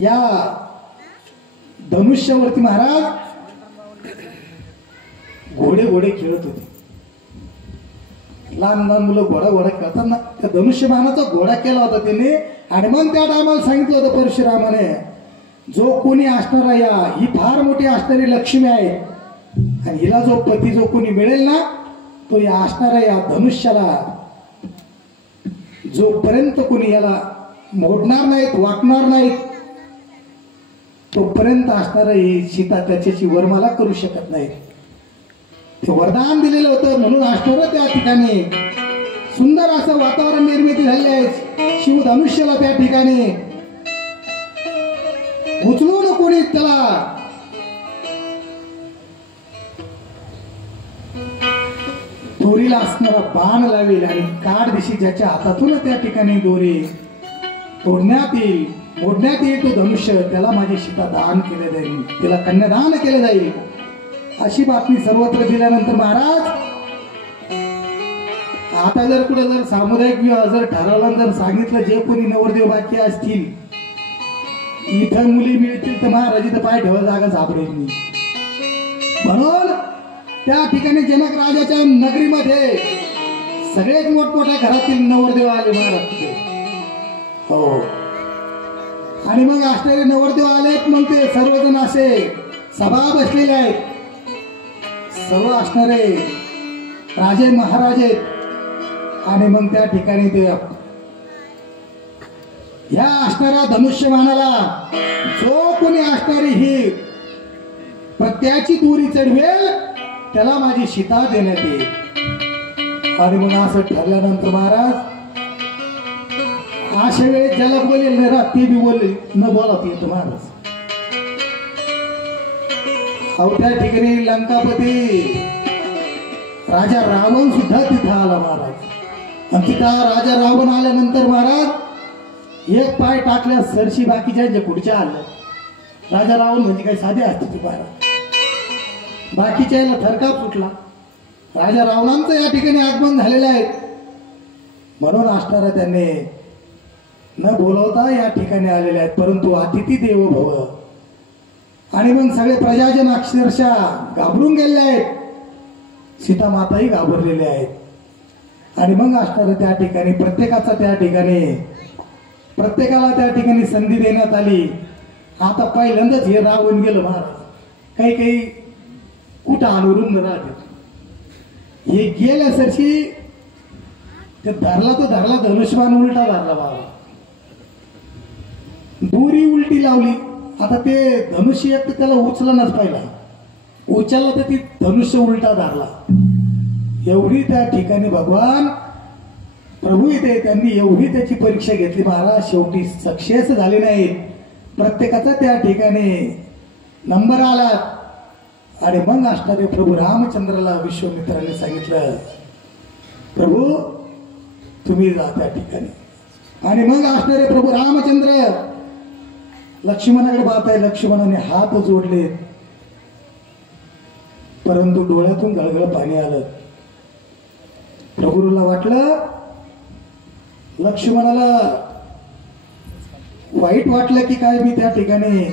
या धनुष्यावरती महाराज घोडे खेळत होते. लहान लहान मुलं घोडा खेळतात ना, त्या धनुष्यबाणाचा घोडा केला होता त्याने. आणि मग त्या टायमाला सांगितलं होतं परशुरामाने, जो कोणी असणारा या ही फार मोठी असणारी लक्ष्मी आहे आणि हिला जो पती जो कोणी मिळेल ना, तो या असणाऱ्या या धनुष्याला जोपर्यंत कोणी याला मोडणार नाहीत, वाकणार नाहीत, तोपर्यंत असणार ही सीता त्याच्याची वरमाला करू शकत नाही. ते वरदान दिलेलं होतं म्हणून असणार त्या ठिकाणी सुंदर असं वातावरण निर्मिती झाले आहे. शिव धनुष्याला त्या ठिकाणी उचलून कोणी त्याला दोरीला असणारा बाण लावेल आणि काढ दिशी ज्याच्या हातातून त्या ठिकाणी दोरी तोडण्यात येईल, मोडण्यात येईल तो धनुष्य, त्याला माझी सीता दान केले जाईल, त्याला कन्यादान केले जाईल. अशी बातमी सर्वत्र दिल्यानंतर महाराज आता जर कुठे जर सामुदायिक विवाह जर ठरवला, जर सांगितलं जे कोणी नवरदेव बाकी असतील इथं मुली मिळतील तर महाराज इथं पाय ठेवा जागा सापडेल मी. म्हणून त्या ठिकाणी जनक राजाच्या नगरीमध्ये सगळेच मोठमोठ्या घरातील नवरदेव आले महाराज तिथे. हो, आणि मग असणारे नवरदेव आलेत. मग ते सर्वजण असे सभा बसलेले आहेत, सर्व असणारे राजे महाराजे. आणि मग त्या ठिकाणी ते ह्या असणाऱ्या धनुष्यबाणाला जो कोणी असणारी ही प्रत्याची दोरी चढवेल त्याला माझी सीता देण्यात येईल. आणि मग असं ठरल्यानंतर महाराज अशा वेळेस ज्याला बोलेल नाही राहत ते बी बोलेल न बोलत येत महाराज. अहो त्या ठिकाणी लंकापती राजा रावण सुद्धा तिथं आला महाराज. आणि तिथं राजा रावण आल्यानंतर महाराज एक पाय टाकल्या सरशी बाकीच्या पुढच्या आलं. राजा रावण म्हणजे काही साधे असते ते महाराज, बाकीच्या थरकाप सुटला. राजा रावणांचं या ठिकाणी आगमन झालेलं आहे. म्हणून असणारा त्यांनी न बोलवता या ठिकाणी आलेले आहेत, परंतु अतिथी देवो भव. आणि मग सगळे प्रजाजन अक्षरशः घाबरून गेलेले आहेत, सीता माताही घाबरलेले आहेत. आणि मग असणारं त्या ठिकाणी प्रत्येकाला त्या ठिकाणी संधी देण्यात आली. आता पहिल्यांदाच हे रावण गेलं महाराज. काही कुठं आणून राहते हे गेल्या सरशी ते धरला धनुष्यबाण उलटा धरला बाबा, दोरी उलटी लावली. आता ते धनुष्य एक त्याला उचलनाच पाहिला, उचलला तर ती धनुष्य उलटा धरला. एवढी त्या ठिकाणी भगवान प्रभू इथे त्यांनी एवढी त्याची परीक्षा घेतली महाराज. शेवटी सक्सेस झाली नाही, प्रत्येकाचा त्या ठिकाणी नंबर आला. आणि मग असणारे प्रभू रामचंद्राला विश्वामित्राने सांगितलं, प्रभू तुम्ही जा त्या ठिकाणी. आणि मग असणारे प्रभू रामचंद्र लक्ष्मणाकडे पाहत आहे. लक्ष्मणाने हात जोडले, परंतु डोळ्यातून गळगळ पाणी आलं. प्रभूला वाटलं, लक्ष्मणाला वाईट वाटलं की काय मी त्या ठिकाणी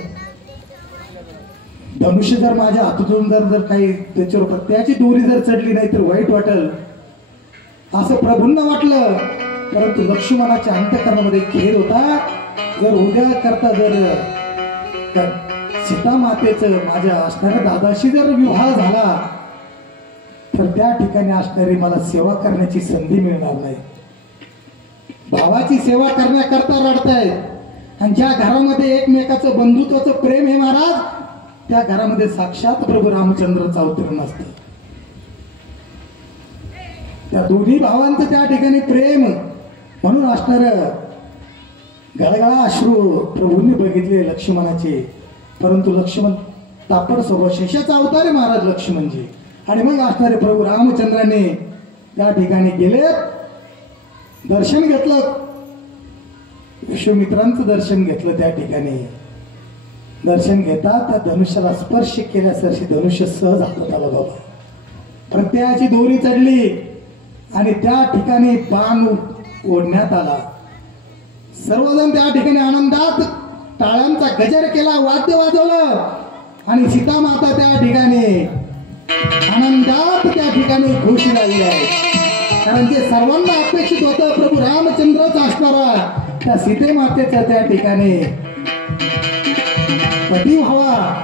धनुष्य जर माझ्या हातातून जर काही त्याच्यावर प्रत्याची दोरी जर चढली नाही तर वाईट वाटेल असं प्रभूंना वाटलं. परंतु लक्ष्मणाच्या अंतःकरणामध्ये खेद होता, जर उद्या करता जर सीता मातेचं माझ्या असणाऱ्या दादाशी जर विवाह झाला तर त्या ठिकाणी असणारी मला सेवा करण्याची संधी मिळणार नाही. भावाची सेवा करण्याकरता रडतायत. आणि ज्या घरामध्ये एकमेकाचं बंधुत्वाचं प्रेम हे महाराज, त्या घरामध्ये साक्षात प्रभू रामचंद्राचं अवतरण असतं. त्या दोन्ही भावांचं त्या ठिकाणी प्रेम म्हणून असणार गळगळा अश्रू प्रभूंनी बघितले लक्ष्मणाचे. परंतु लक्ष्मण तापड स्वभाव, शेषाचा अवतार आहे महाराज लक्ष्मणजी. आणि मग असणारे प्रभू रामचंद्राने त्या ठिकाणी गेले, दर्शन घेतलं, विश्वामित्रांचं दर्शन घेतलं. त्या ठिकाणी दर्शन घेतात त्या धनुष्याला स्पर्श केल्यासारखी धनुष्य सहज हातात आलं बाबा. प्रत्ययाची दोरी चढली आणि त्या ठिकाणी बाण ओढण्यात आला. सर्वजण त्या ठिकाणी आनंदात टाळ्यांचा गजर केला, वाद्य वाजवलं आणि सीता माता त्या ठिकाणी आनंदात त्या ठिकाणी खुश झालेली आहे. कारण जे सर्वांना अपेक्षित होतं प्रभू रामचंद्रच असणारा त्या सीते मातेच्या त्या ठिकाणी पती व्हावा,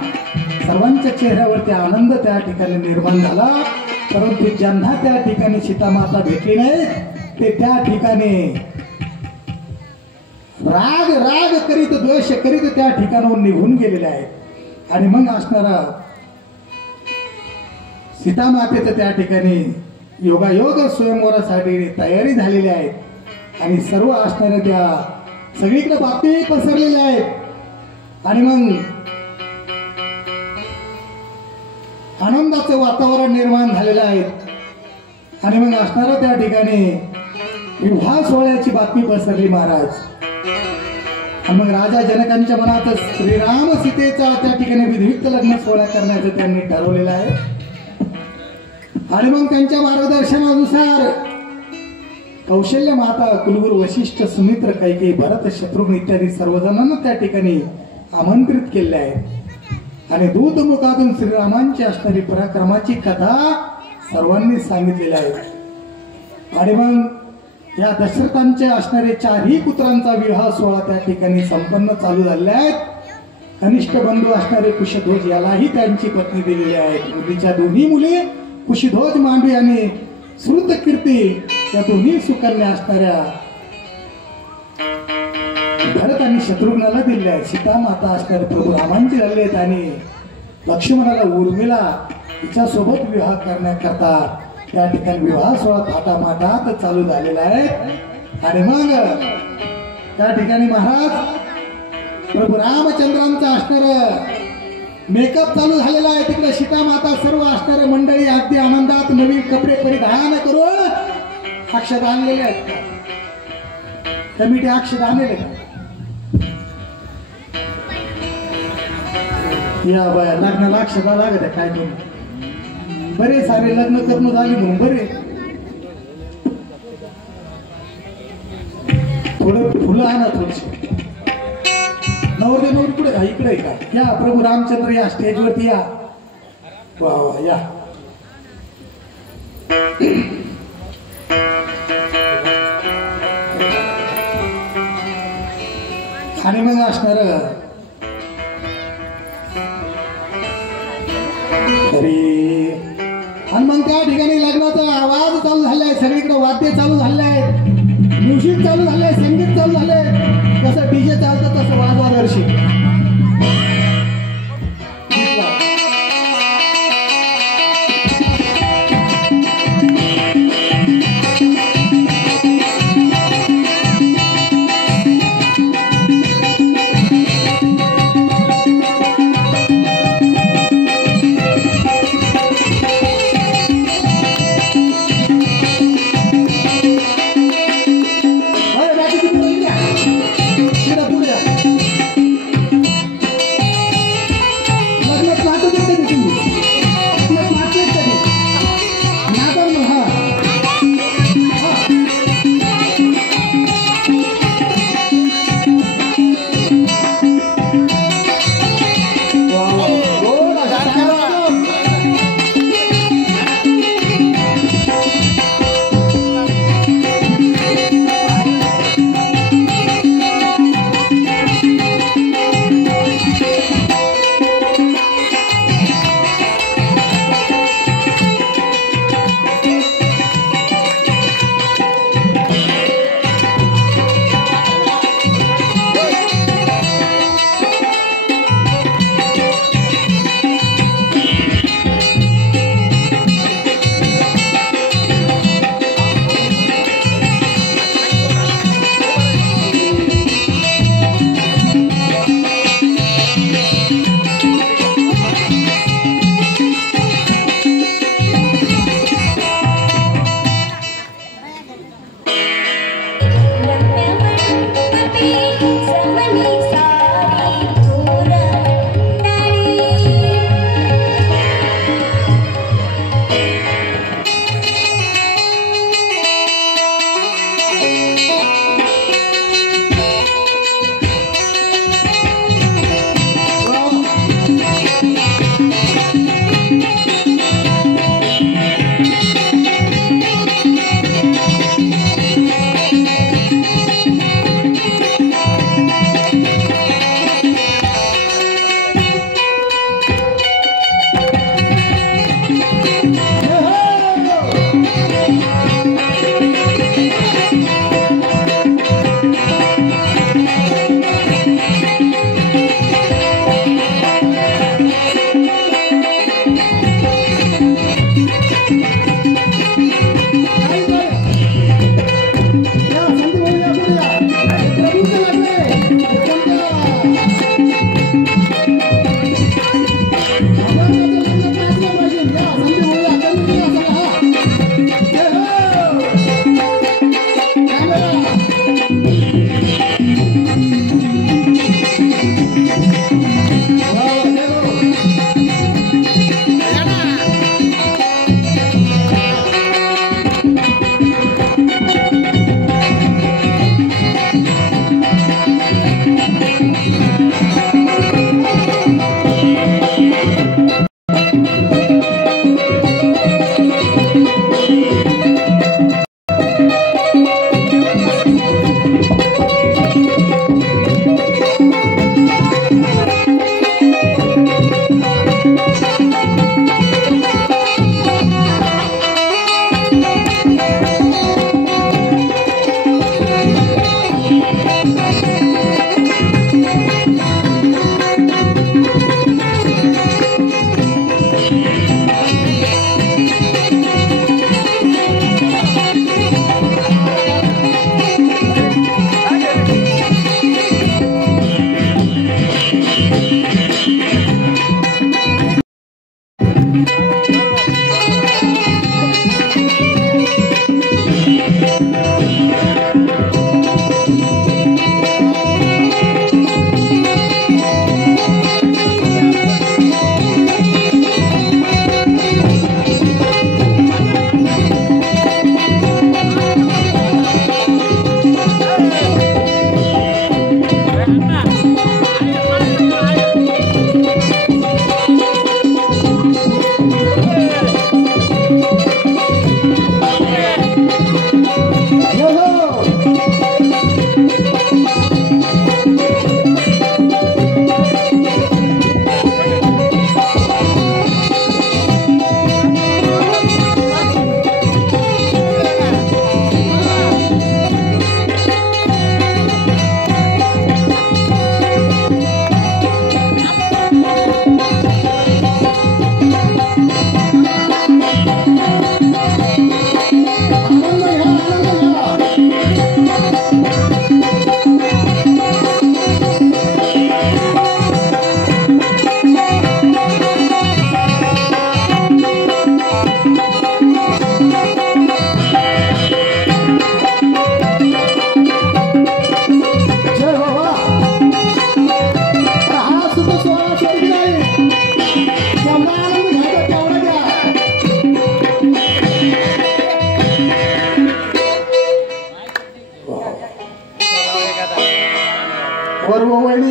सर्वांच्या चेहऱ्यावरती आनंद त्या ठिकाणी निर्माण झाला. परंतु ज्यांना त्या ठिकाणी सीता माता भेटली नाही ते त्या ठिकाणी राग राग करीत द्वेष करीत त्या ठिकाणाहून निघून गेलेले आहेत. आणि मग असणारा सीता मातेच्या त्या ठिकाणी योगायोग स्वयंवरासाठी तयारी झालेली आहे आणि सर्व असणाऱ्या त्या सगळीकडे बातमी पसरलेल्या आहेत. आणि मग आनंदाचं वातावरण निर्माण झालेलं आहे. आणि मग असणारा त्या ठिकाणी विवाह सोहळ्याची बातमी पसरली महाराज. आणि मग राजा जनकांच्या मनात श्रीराम सीतेचा त्या ठिकाणी विधिवत लग्न सोहळा करण्याचं त्यांनी ठरवलेलं आहे. आणि मग त्यांच्या मार्गदर्शनानुसार कौशल्य माता, कुलगुरू वशिष्ठ, सुमित्र, कैकेयी, भरत, शत्रुघ्न इत्यादी सर्वजणांना त्या ठिकाणी आमंत्रित केले आहे. आणि दूतमुखातून श्रीरामांची असणारी पराक्रमाची कथा सर्वांनी सांगितलेली आहे. आणि मग या दशरथांच्या असणारे 4ही पुत्रांचा विवाह सोहळा त्या ठिकाणी संपन्न चालू झालेला आहे. कनिष्ठ बंधू असणारे कुशध्वज यालाही त्यांची पत्नी दिलेली आहे. मुलीच्या दोन्ही मुली कुशध्वज, मांडवी आणि श्रुतकीर्ती या दोन्ही सुकन्या असणाऱ्या भरत आणि शत्रुघ्नाला दिलेल्या आहेत. सीता माता असणारे प्रभू रामांची झाले आहेत आणि लक्ष्मणाला उर्मिला हिच्यासोबत विवाह करण्याकरता त्या ठिकाणी विवाह सोहळा थाटामाटात चालू झालेला आहे. आणि मग त्या ठिकाणी महाराज प्रभू रामचंद्रांचा असणार मेकअप चालू झालेला आहे. तिकडे सीता माता सर्व असणारे मंडळी अगदी आनंदात नवीन कपडे परिधान करून अक्षत आणलेले आहेत. कमिटी अक्षत आणलेले का? या बाया लग्नाला अक्षता लागत आहे काय करू. बरे सारे लग्न करणं झाले म्हणून बरे थोडं फुलं आणा थोडीशी. नवरदेव नवरी कुठे का? इकडे का? या प्रभू रामचंद्र या स्टेजवरती या. वा वा या. आणि मग असणार तरी आणि मग त्या ठिकाणी लग्नाचा आवाज चालू झालाय. सगळीकडे वाद्य चालू झाले आहेत, म्युझिक चालू झालंय, संगीत चालू झालंय. कसं डीजे चालतं तसं वाजवादर्शी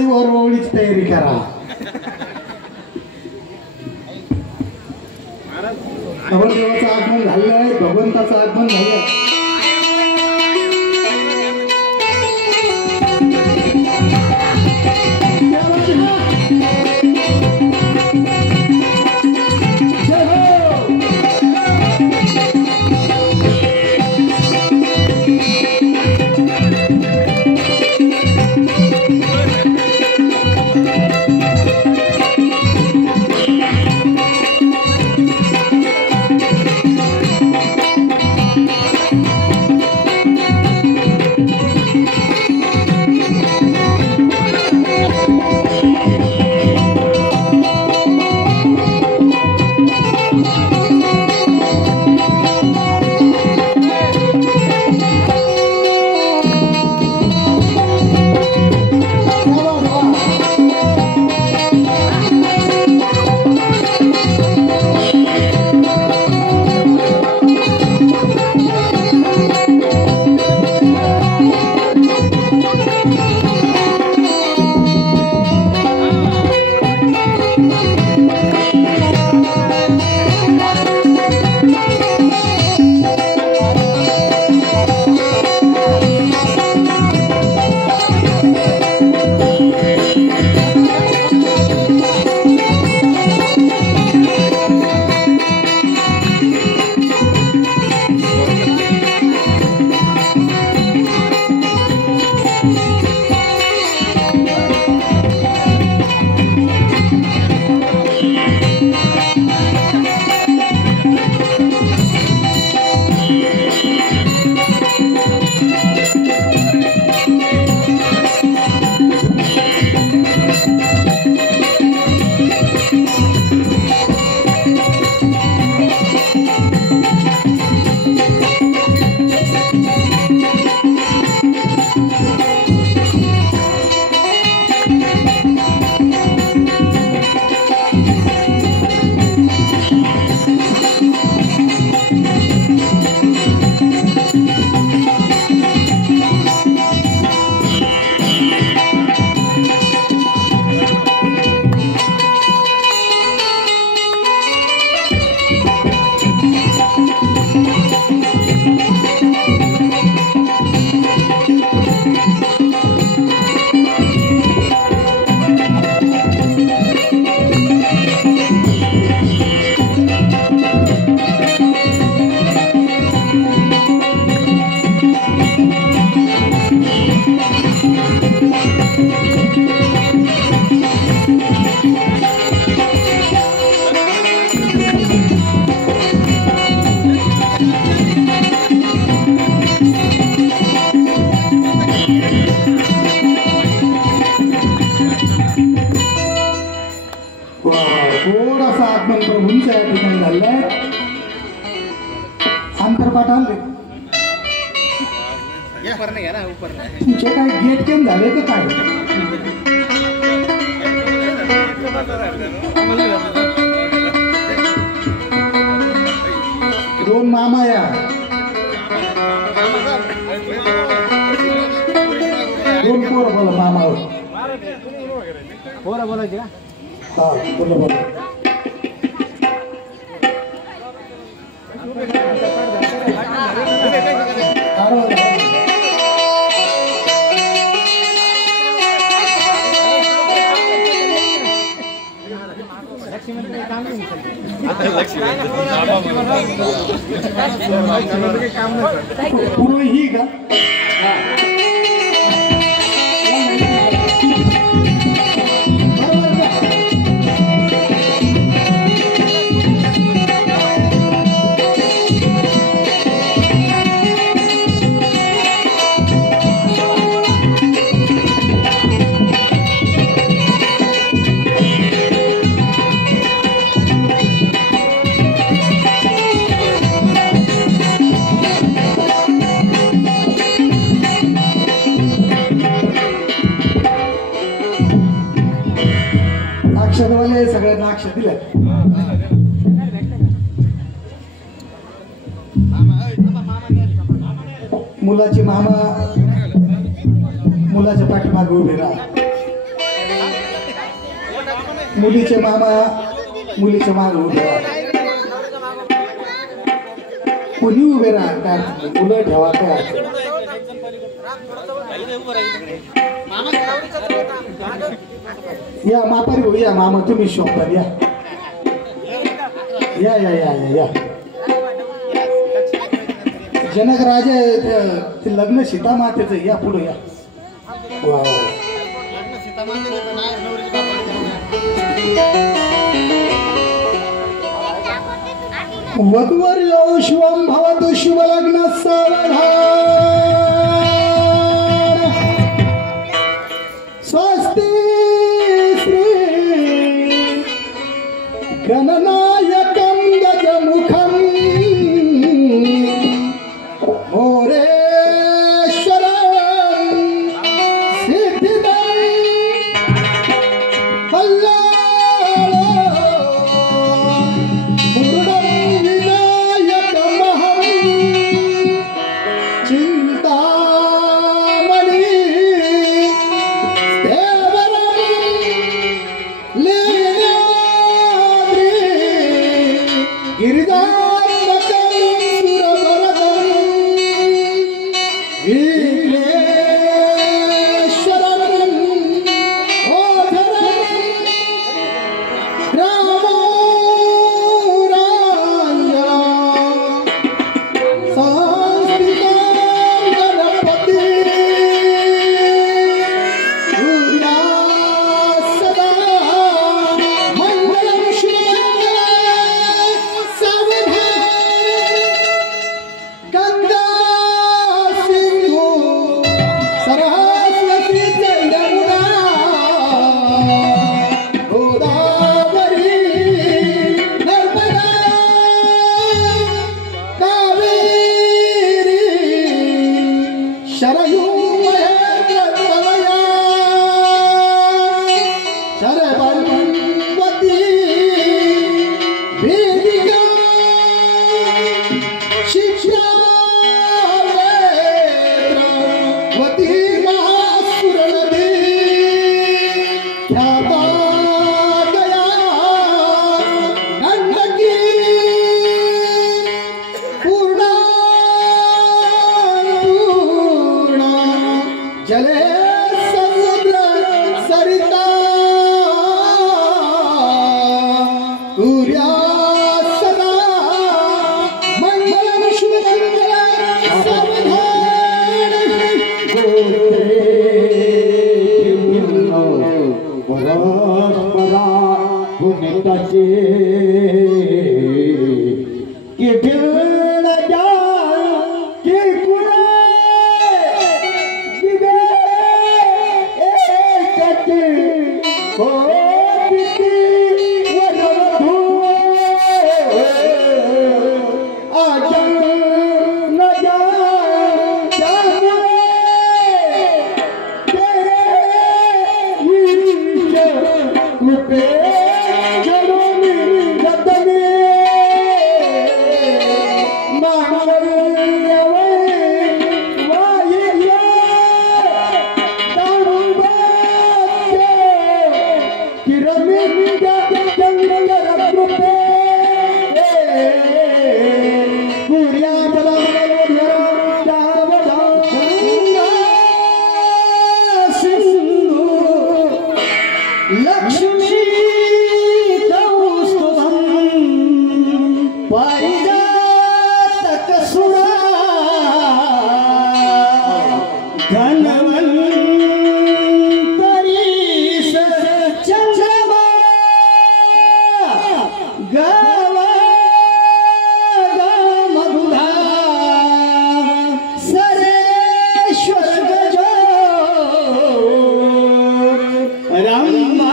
वरवळीची तयारी करा. नवरदेवाचं आगमन झालंय, भगवंताचं आगमन झालंय. थोडासा आगमन प्रभूंच्या या ठिकाणी झालाय. अंतरपाठ आले तुमचे काय गेट केम झाले का काय? दोन मामा या दोन पोरं बोला मामावर. पोरं बोलायचे का? हा बोला बोला. पूर्व ही का? अक्षरवाले सगळ्यांना अक्षर दिले. मुलाचे मामा मुलाच्या पाठीमागे उभे राहा. मुलीचे मामा मुलीच्या मागे उभे राहा. कोणी उभे राहा काय मुलं ठेवा काय. या मापारी हो या मामा तुम्ही शोभतात या या या या या या. जनक राजा ते लग्न सीता मातेचं या पुढे या. वा वधूवर्यो शिवं भवतु शिवलग्न सावधान. स्वस्ति गणनायकं गजमुखं मोरेश्वरं सिद्धिदं मुरुडं विनायकमहं चिन्तामणि गिरिजात्मकं सुरवरदं वीरेश्वरं ओधरं रामो राञ्जनं संस्थितं गणपति सूर्या सदा मङ्गलं गंगा सिंधु सरस्वती जयमुना गोदावरी नर्मदा कावेरी शरयू महेंद्रवया शरवती वेदिका शिक्षा जले समुद्र सरिता सूर्या सदा मंगलम शुभ मंगल सावधान गोत्रे परस्परा गुणिताचे के फिर जा के कुणा Oh, कृपे घडून जगणे लक्ष्मी पारिजातक सुरा धन्वंतरी चंद्रमा गावा मधुरा सरेश्वर गजो रंभा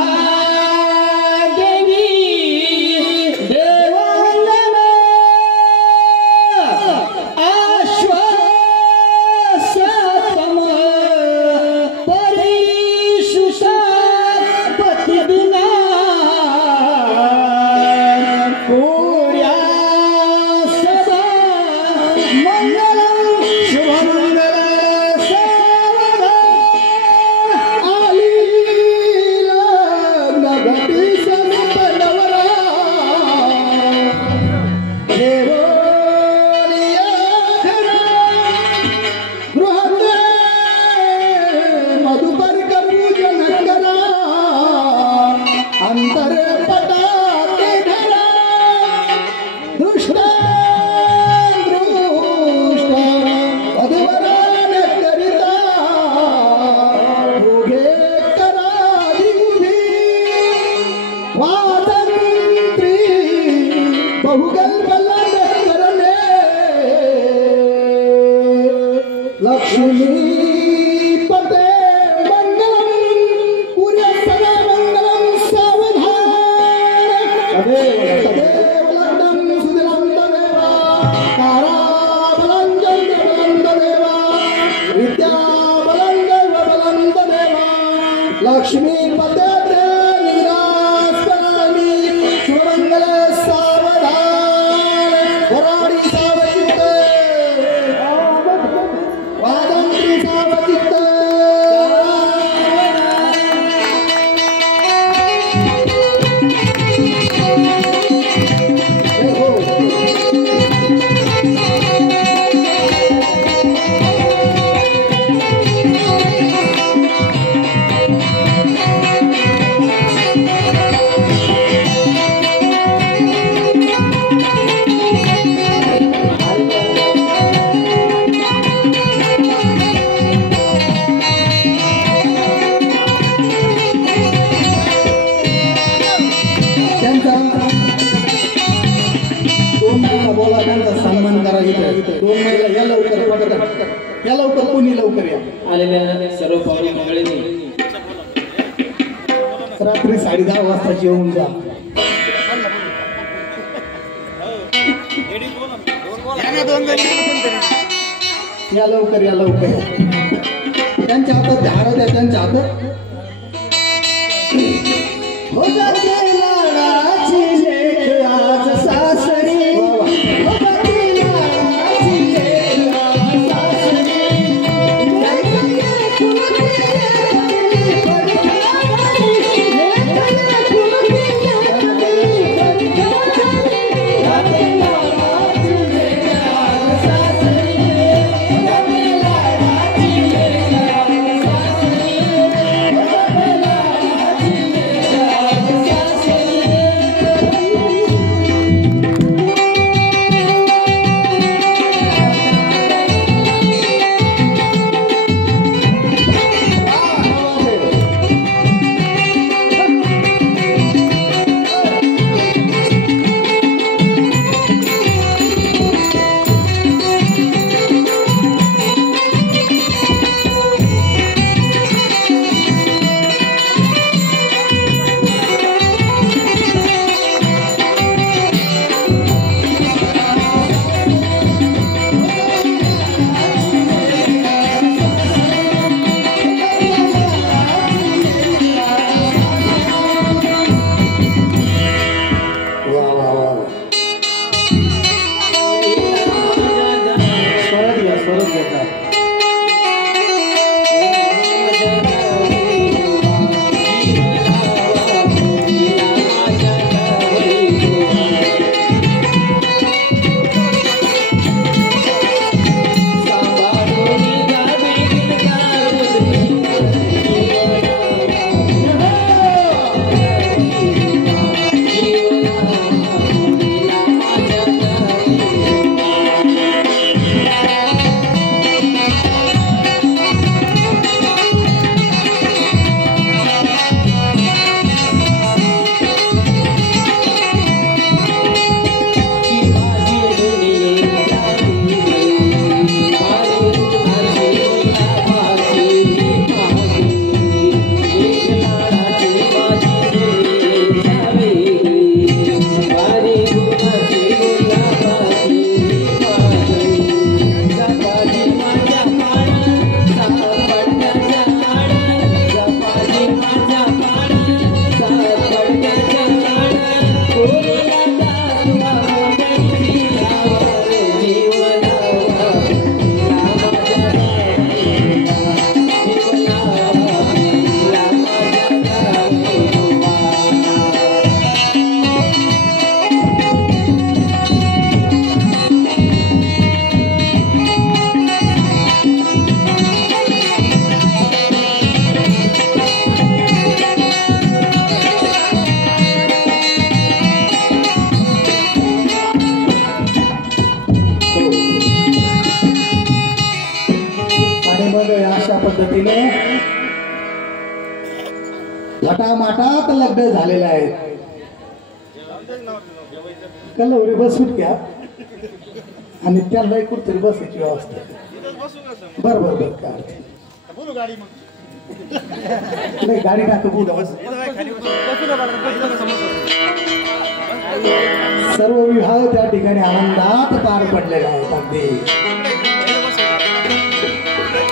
लक्ष्मी पते मंगलम पूर्य सदा मंगलम सावधान तदेव लग्नं सुदिनं तदेवा ताराबलं चन्द्रबलं तदेवा विद्याबलं दैवबलं तदेवा लक्ष्मी पते निरास्करामि सुमंगल सावधान वराडी सावचित्त सन्मान करायचा 2 महिला या लवकर या लवकर कोणी लवकर या आलेल्या सर्व पाहुणे मंडळींनी रात्री 10:30 वाजता जेवून जा या लवकर त्यांच्या हातात झाड द्या त्यांच्या हातात हो जाते लाडाची लेक आज सासरी पद्धतीने थाटामाटात लग्न झालेलं आहे. कलवरी बसून घ्या आणि त्याला कुठतरी बसायची व्यवस्था. बर बर बर काय नाही, गाडी टाक बोलू. सर्व विवाह त्या ठिकाणी आनंदात पार पडलेला आहे. अगदी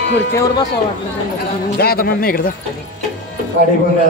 खुर्चीवर बसवा वाटलं जा आता मग इकडे गाडी बघा.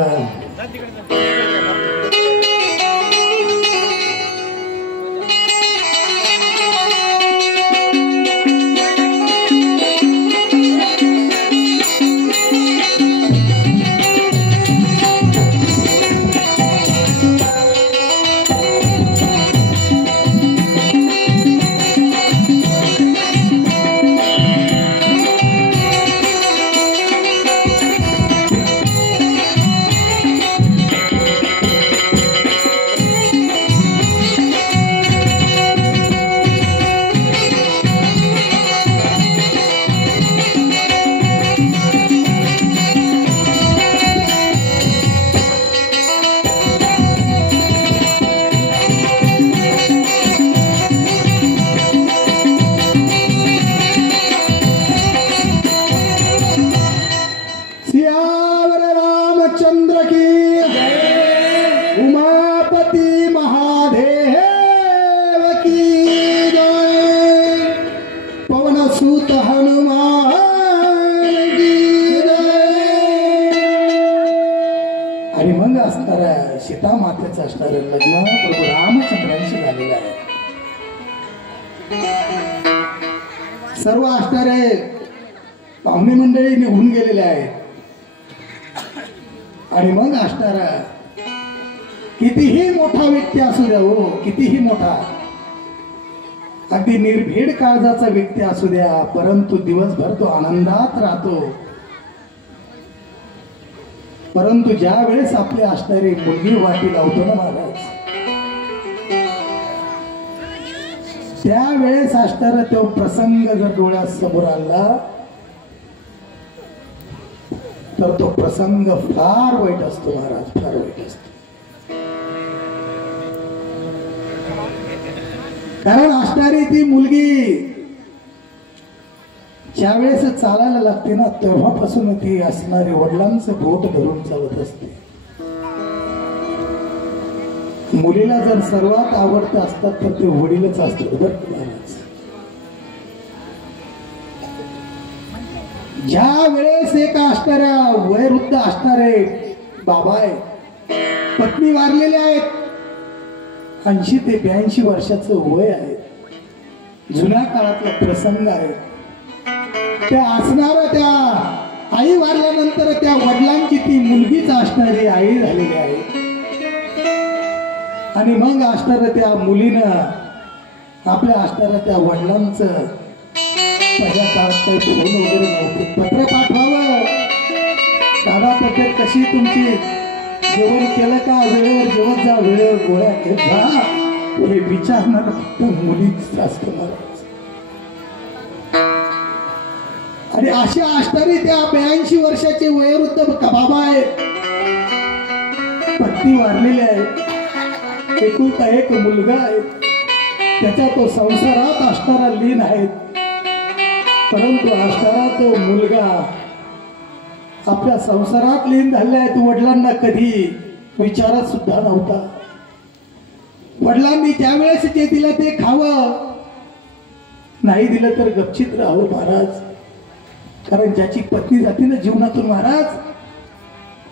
आणि मग असणाऱ्या सीता मातेचं असणारं लग्न प्रभू रामचंद्रांशी झालेलं आहे. सर्व असणारे पाहुणे मंडळी निघून गेलेले आहेत. आणि मग असणारा कितीही मोठा व्यक्ती असू द्या, हो कितीही मोठा, अगदी निर्भीड काळजाचा व्यक्ती असू द्या, परंतु दिवसभर तो आनंदात राहतो. परंतु ज्या वेळेस आपली असणारी मुलगी वाटी लावतो ना महाराज, त्यावेळेस असणारा तो प्रसंग जर डोळ्यासमोर आला तर तो प्रसंग फार वाईट असतो महाराज, फार वाईट असतो. कारण असणारी ती मुलगी ज्यावेळेस चालायला लागते ना, तेव्हापासून ती असणारी वडिलांचं बोट धरून चालत असते. मुलीला जर सर्वात आवडतं असतात तर ते वडीलच असतात बरं महाराज. ज्या वेळेस एका असणाऱ्या वयोवृद्ध असणारे बाबा आहेत, पत्नी वारलेले आहेत, 80 ते 82 वर्षाचं वय आहे, जुन्या काळातला प्रसंग आहे. त्या असणाऱ्या त्या आई वारल्यानंतर त्या वडिलांची ती मुलगीच असणारी आई झालेली आहे. आणि मग असणाऱ्या त्या मुलीनं आपल्या असणाऱ्या त्या वडिलांचं पहिल्या काळात काही फोन वगैरे नव्हते, पत्र पाठवावं, दादा तब्येत कशी तुमची, जेवण केलं का, वेळेवर जेवण जा, वेळेवर गोळ्या घेत जा, हे विचारणार फक्त मुलीच असतं. आणि अशा असणारी त्या 82 वर्षाचे वयोवृद्ध बाबा आहेत, पत्नी वारलेली आहे, एकुलता एक मुलगा आहे, त्याच्या तो संसारात असणारा लीन आहे. परंतु असणारा तो मुलगा आपल्या संसारात लीन झालेला आहे. तो वडिलांना कधी विचारत सुद्धा नव्हता. वडिलांनी ज्यावेळेस जे दिलं ते खावं, नाही दिलं तर गपचित राहावं महाराज. कारण ज्याची पत्नी जाते ना जीवनातून महाराज,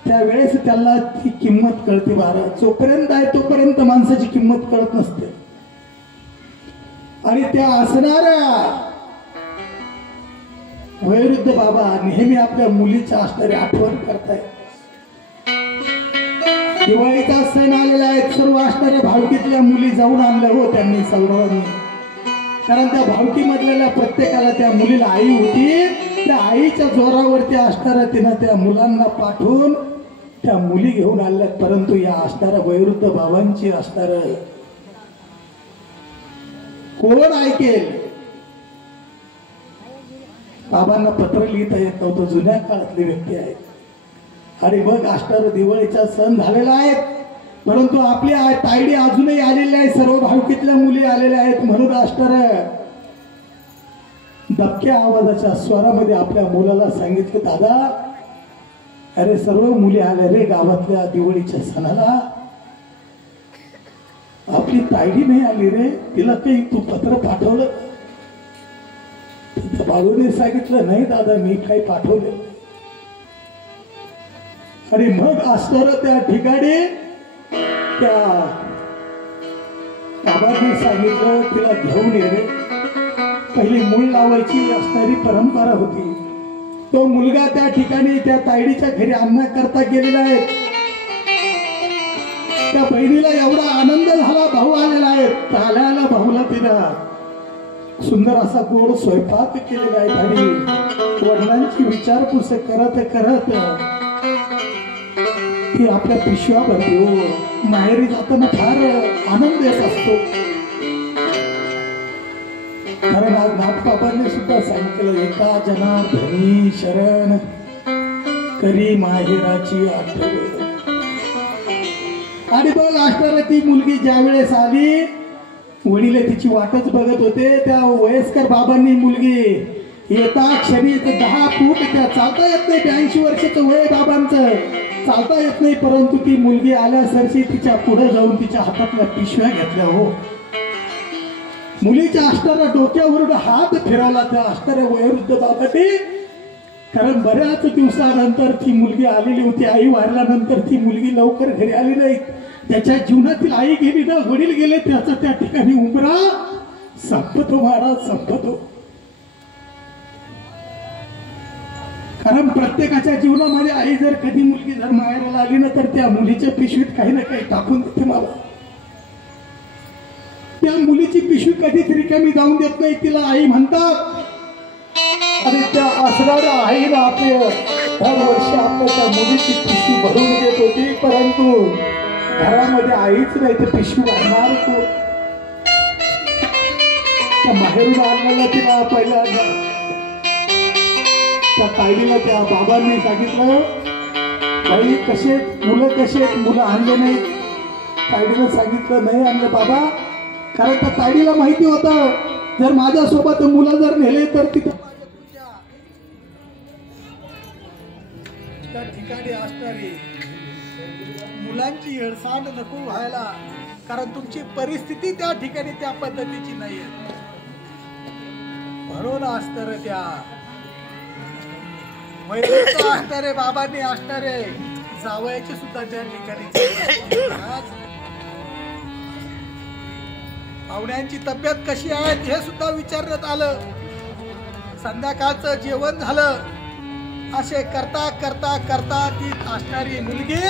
त्यावेळेस त्याला ती किंमत कळते महाराज. जोपर्यंत आहे तोपर्यंत माणसाची किंमत कळत नसते. आणि त्या असणाऱ्या वयोवृद्ध बाबा नेहमी आपल्या मुलीच्या असणारी आठवण करताय. दिवाळीचा सण आलेला आहे, सर्व असणाऱ्या भावकीतल्या मुली जाऊन आणल्या हो त्यांनी सर्वांनी. कारण त्या भावकी मधल्या प्रत्येकाला त्या मुलीला आई होती, त्या आईच्या जोरावरती असणाऱ्या तिनं त्या मुलांना पाठवून त्या मुली घेऊन आल्या. परंतु या असणाऱ्या वयोवृद्ध बाबांची असणार कोण ऐकेल, बाबांना पत्र लिहिता येत नव्हतं, जुन्या काळातली व्यक्ती आहे. आणि मग अष्टार दिवाळीचा सण झालेला आहे, परंतु आपल्या तायडी अजूनही आलेल्या आहेत, सर्व भावकीतल्या मुली आलेल्या आहेत. म्हणून अष्टार दबक्या आवाजाच्या स्वरामध्ये आपल्या मुलाला सांगितलं, दादा अरे सर्व मुली आल्या रे गावातल्या दिवाळीच्या सणाला, आपली तायडी नाही आली रे, तिला काही तू पत्र पाठवलं? बाळूने सांगितलं, नाही दादा मी काही पाठवलं. आणि मग अष्टार त्या ठिकाणी त्या बाबांनी सांगितलं, तिला घेऊन ये रे. पहिली मूळ लावायची असणारी परंपरा होती. तो मुलगा त्या ठिकाणी त्या तायडीच्या घरी आणण्याकरता गेलेला आहे. त्या बहिणीला एवढा आनंद झाला, भाऊ आलेला आहे. आल्याला भाऊला तिला सुंदर असा गोड स्वयंपाक केलेला आहे. आणि वडिलांची विचारपूस करत करत ती आपल्या पिशव्या भरते. हो, माहेरी जाताना फार आनंद येत असतो. कारण आज नाथबाबांनी सुद्धा सांगितलं, एका जनार्दनी शरण करी माहेराची आठवण. आणि बघ अष्टार ती मुलगी ज्या वेळेस आली, वडील तिची वाटच बघत होते. त्या वयस्कर बाबांनी मुलगी येता क्षणी 10 फूट, त्या चालता येत नाही, 82 वर्षाचं वय बाबांचं, चालता येत नाही. परंतु ती मुलगी आल्यासरशी तिच्या पुढे जाऊन तिच्या हातातल्या पिशव्या घेतल्या. हो, मुलीच्या अष्टारा डोक्यावरून हात फिरवला त्या अष्टाऱ्या वयोवृद्ध बाबांनी. कारण बऱ्याच दिवसानंतर ती मुलगी आलेली होती. आई वारल्यानंतर ती मुलगी लवकर घरी आली नाही. त्याच्या जीवनातील आई गेली ना, वडील गेले, त्याचा त्या ठिकाणी उमरा संपतो महाराज, संपतो. कारण प्रत्येकाच्या जीवनामध्ये आई जर कधी मुलगी जर माहेराला आली ना, तर त्या मुलीच्या पिशवीत काही ना काही टाकून देते. मला त्या मुलीची पिशवी कधीच रिकामी जाऊन देत नाही, तिला आई म्हणतात. आणि त्या असणाऱ्या आईला आपले दरवर्षी आपल्या त्या मुलीची पिशवी भरून देत होती. परंतु घरामध्ये आईच नाही, तर पिशवी भरणार तो. त्या माहेरून आणलेला तिला पहिला त्या ताईला त्या बाबांनी सांगितलं, बाई कसे मुलं, कसे मुलं आणले नाही? ताईला सांगितलं, नाही आणलं बाबा. कारण त्या ताईला माहिती होतं, जर माझ्यासोबत मुलं जर नेले तर तिथं त्या ठिकाणी असणारी मुलांची हेळसांड नको व्हायला. कारण तुमची परिस्थिती त्या ठिकाणी त्या पद्धतीची नाहीये. म्हणून असणार त्या वैद्य असणारे बाबांनी असणारे जावयाची सुद्धा त्या ठिकाणी पाहुण्यांची तब्येत कशी आहे हे सुद्धा विचारण्यात आलं. संध्याकाळचं जेवण झालं. असे करता करता करता ती असणारी मुलगी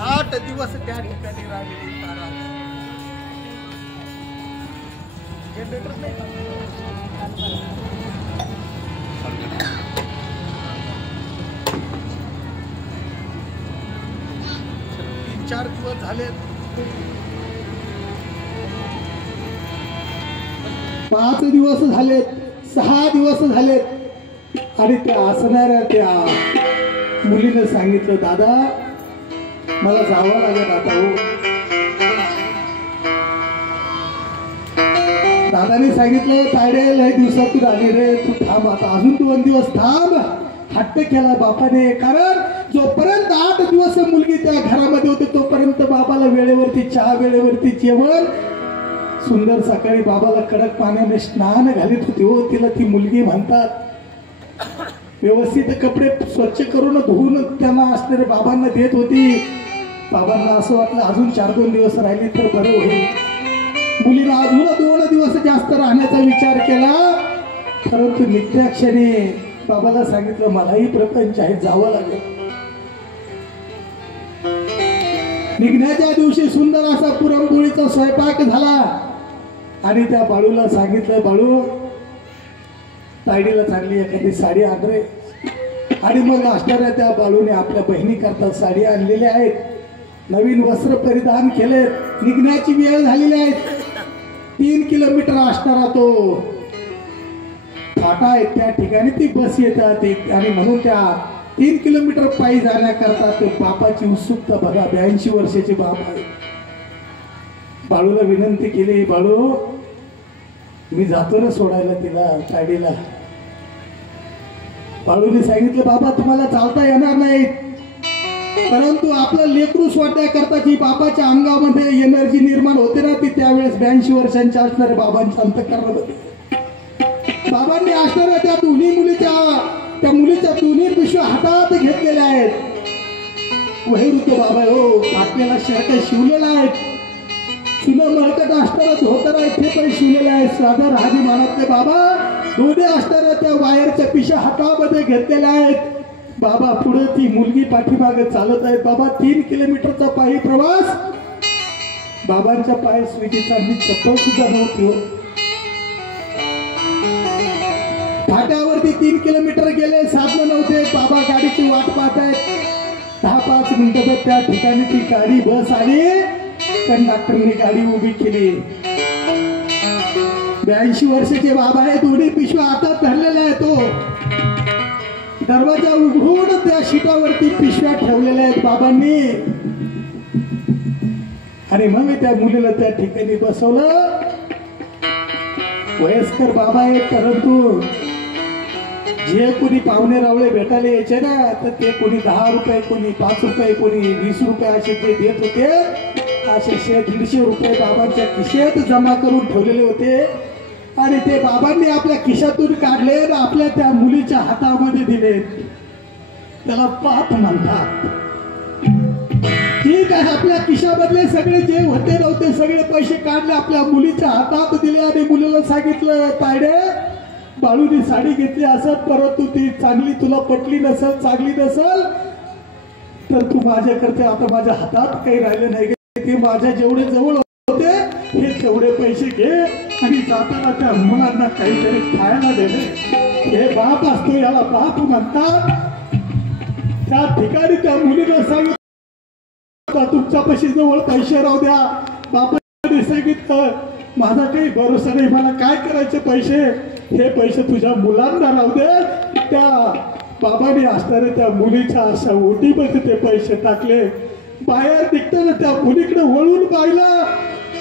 8 दिवस त्या ठिकाणी राहिलेली. जनरेटर नाही का? 3-4 दिवस झाले, 5 दिवस झालेत, 6 दिवस झालेत. आणि त्या असणाऱ्या त्या मुलीने सांगितलं, दादा मला जावं लागेल आता. हो, दादाने सांगितलं, तायडे लय दिवसातून आली रे, तू थांब आता, अजून 2 दिवस थांब. हट्ट केला बापाने. कारण जोपर्यंत 8 दिवस मुलगी त्या घरामध्ये होती, तोपर्यंत बाबाला वेळेवरती चहा, वेळेवरती जेवण, सुंदर सकाळी बाबाला कडक पाण्याने स्नान घालीत होती. हो, तिला ती मुलगी म्हणतात. व्यवस्थित कपडे स्वच्छ करून धुवून त्यांना असणारे बाबांना देत होती. बाबांना असं वाटलं अजून 4-2 दिवस राहिले तर बरं होईल. मुलीला अजून 2 दिवस जास्त राहण्याचा विचार केला. परंतु नित्याक्षणी बाबाला सांगितलं, मलाही प्रपंच आहे, जावं लागेल. निघण्याच्या दिवशी सुंदर असा पुरणपोळीचा स्वयंपाक झाला. आणि त्या बाळूला सांगितलं, बाळू तायडीला चांगली एखादी साडी आण रे. आणि मग असणाऱ्या त्या बाळूने आपल्या बहिणी करता साडी आणलेली आहेत, नवीन वस्त्र परिधान केले. निघण्याची वेळ झालेली आहे. 3 किलोमीटर असणारा तो फाटा आहे त्या ठिकाणी ती बस येतात आणि म्हणून त्या 3 किलोमीटर पायी जाण्याकरता ते बापाची उत्सुकता बघा. 82 वर्षाचे बाप आहे. बाळूला विनंती केली, बाळू मी जातो ना सोडायला तिला गाडीला. बाळूने सांगितलं, बाबा तुम्हाला चालता येणार नाही, परंतु आपलं लेकरू सोडण्याकरता जी बाबाच्या अंगामध्ये एनर्जी निर्माण होते ना ती त्यावेळेस 82 वर्षांच्या असणाऱ्या बाबांच्या अंतःकरणामध्ये. बाबांनी असणाऱ्या त्या मुलीच्या दोन्ही पिशव्या हातात घेतलेल्या आहेत. वैरुद्ध बाबा हो, आपल्याला शर्ट शिवलेला आहे, सुनं मळकट असणारा धोतर आहे ते पण शिवलेलं आहे. साधा राहणीमानातले बाबा दोन्ही असणाऱ्या त्या वायरच्या पिशव्या हातामध्ये घेतलेल्या आहेत. बाबा पुढे ती मुलगी पाठीमागे चालत आहेत. बाबा 3 किलोमीटरचा पायी प्रवास. बाबांच्या पाय स्वीची चांगली चप्पल सुद्धा नव्हती हो. फाट्यावरती 3 किलोमीटर गेले, साधन नव्हते. बाबा गाडीची वाट पाहत आहेत. 10-5 मिनिटं त्या ठिकाणी ती गाडी बस आली. कंडक्टरने गाडी उभी केली. 82 वर्षाचे बाबा आहे, दोन्ही पिशव्या हातात धरलेला आहे. तो दरवाजा उघडून त्या सीटावरती पिशव्या ठेवलेल्या आहेत बाबांनी. आणि मग त्या मुलीला त्या ठिकाणी बसवलं. वयस्कर बाबा आहेत, परंतु जे कोणी पाहुणे रावळे भेटायला यायचे ना तर ते कोणी 10 रुपये, कोणी 5 रुपये, कोणी 20 रुपये असे ते देत होते. असे 100-150 रुपये बाबांच्या खिशात जमा करून ठेवलेले होते आणि ते बाबांनी आपल्या खिशातून काढले आणि आपल्या त्या मुलीच्या हातामध्ये दिले. त्याला पाप म्हणतात. ठीक आहे, आपल्या खिशामधले सगळे जे होते नव्हते सगळे पैसे काढले, आपल्या मुलीच्या हातात दिले आणि मुलीला सांगितलं, तायडे बाळूने साडी घेतली असत, परंतु ती चांगली तुला पटली नसल, चांगली नसल तर तू माझ्याकडे आता माझ्या हातात काही राहिले नाही. ते माझ्या जेवढे जवळ होते हे तेवढे पैसे घे आणि जाताना त्या मुलांना काहीतरी खायला देणे. हे बाप असतो, याला बाप म्हणतात. त्या ठिकाणी त्या मुलीला सांगितलं, तुमच्यापाशी जवळ पैसे राहू द्या. बापाने सांगितलं, माझा काही भरोसा नाही, मला काय करायचे पैसे, हे पैसे तुझ्या मुलांना राहू दे. त्या बाबाने असणारे त्या मुलीच्या अशा ओटीमध्ये ते पैसे टाकले. बाहेर निघताना त्या मुलीकडे वळून पाहिलं,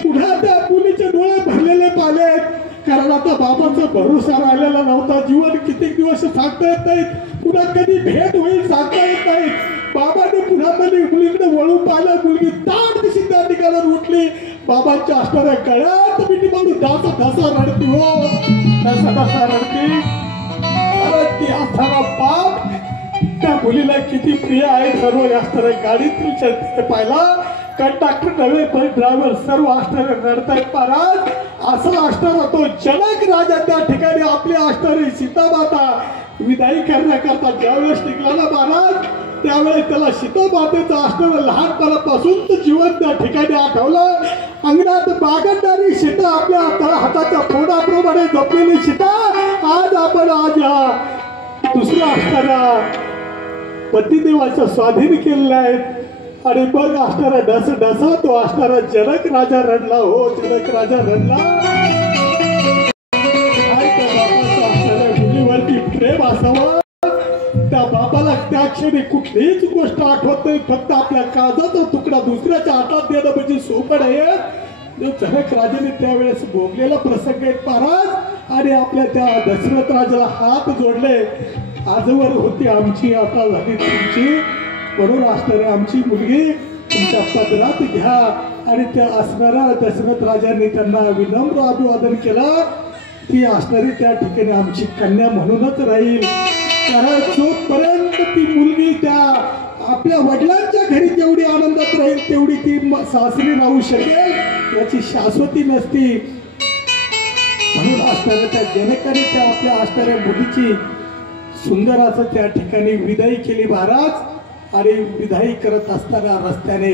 पुन्हा त्या मुलीचे डोळे भरलेले पाहिले. कारण आता बाबाचा भरोसा राहिलेला नव्हता. जीवन किती दिवस सांगता येत नाहीत, पुन्हा कधी भेट होईल सांगता येत नाही. बाबाने पुन्हा मुलीकडे वळून पाहिलं. मुलगी ताट दिशी त्या ठिकाणी उठली. बाबांच्या असणाऱ्या गळ्यात मिठी मारून धसा रडती हो, धसा रडती. ती असणारा बाप त्या मुलीला किती प्रिय आहे सर्व असणाऱ्या गाडीतील पाहिला. कंडक्टर नव्हे पण ड्रायव्हर सर्व असणारे रडतायत. महाराज असं असणारा तो जनक राजा त्या ठिकाणी आपली असणारी सीतामाता विदाई करण्याकरता ज्यावेळेस निघाला ना महाराज, त्यावेळेस त्याला सीतामातेचं असणारं लहानपणापासून जीवन त्या ठिकाणी आठवलं. अंगणात बागडणारी सीता, आपल्या हाताच्या फोडाप्रमाणे जपलेली सीता आज आपण या दुसऱ्या असणाऱ्या पतिदेवाच्या स्वाधीन केलेला आहे. आणि मग असणारा ढसा तो असणारा जनक राजा रडला हो, जनक राजा रडला. त्या बापाचं असणाऱ्या मुलीवरती प्रेम असावं. त्या बापाला त्या क्षणी कुठलीच गोष्ट आठवत नाही, फक्त आपल्या काळजाचा तुकडा दुसऱ्याच्या हातात देणं म्हणजे सोपं आहे. जनक राजाने त्यावेळेस भोगलेला प्रसंग आहे महाराज. आणि आपल्या त्या दशरथ राजाला हात जोडले. आजवर होती आमची, आता झाली तुमची, म्हणून असणारी आमची मुलगी तुमच्या पदरात घ्या. आणि त्या असणाऱ्या दशरथ राजांनी त्यांना विनम्र अभिवादन केलं. ती असणारी त्या ठिकाणी आमची कन्या म्हणूनच राहील. कारण जोपर्यंत ती मुलगी त्या आपल्या वडिलांच्या घरी जेवढी आनंदात राहील तेवढी ती सासरी राहू शकेल याची शाश्वती नसती. म्हणून असणाऱ्या त्या जनकाने त्या आपल्या असणाऱ्या मुलीची सुंदर असं त्या ठिकाणी विदाई केली महाराज. आणि विदाई करत असताना रस्त्याने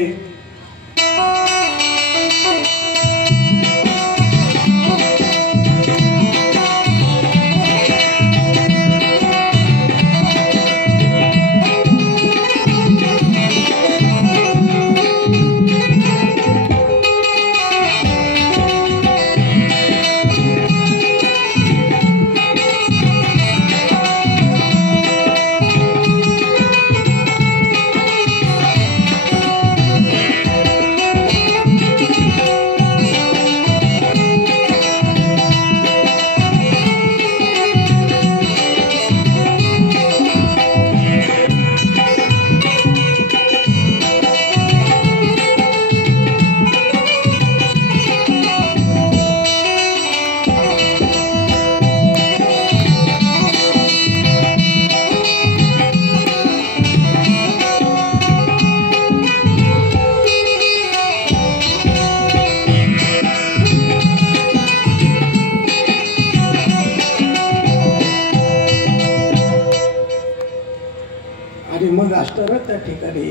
त्या ठिकाणी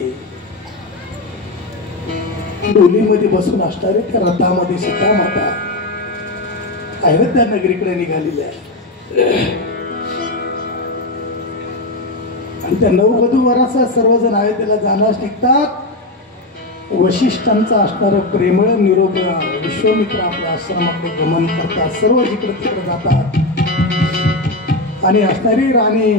डोलीमध्ये बसून असणारे त्या रथामध्ये सीता माता अयोध्या नगरीकडे निघालेल्या आणि त्या नववधू वराचा सर्वजण अयोध्येला जाण्यास निघतात. वशिष्ठांचा असणारं प्रेमळ निरोप विश्वामित्र आपल्या आश्रमाकडे गमन करतात. सर्व जिकडे तिकडे जातात आणि असणारी राणी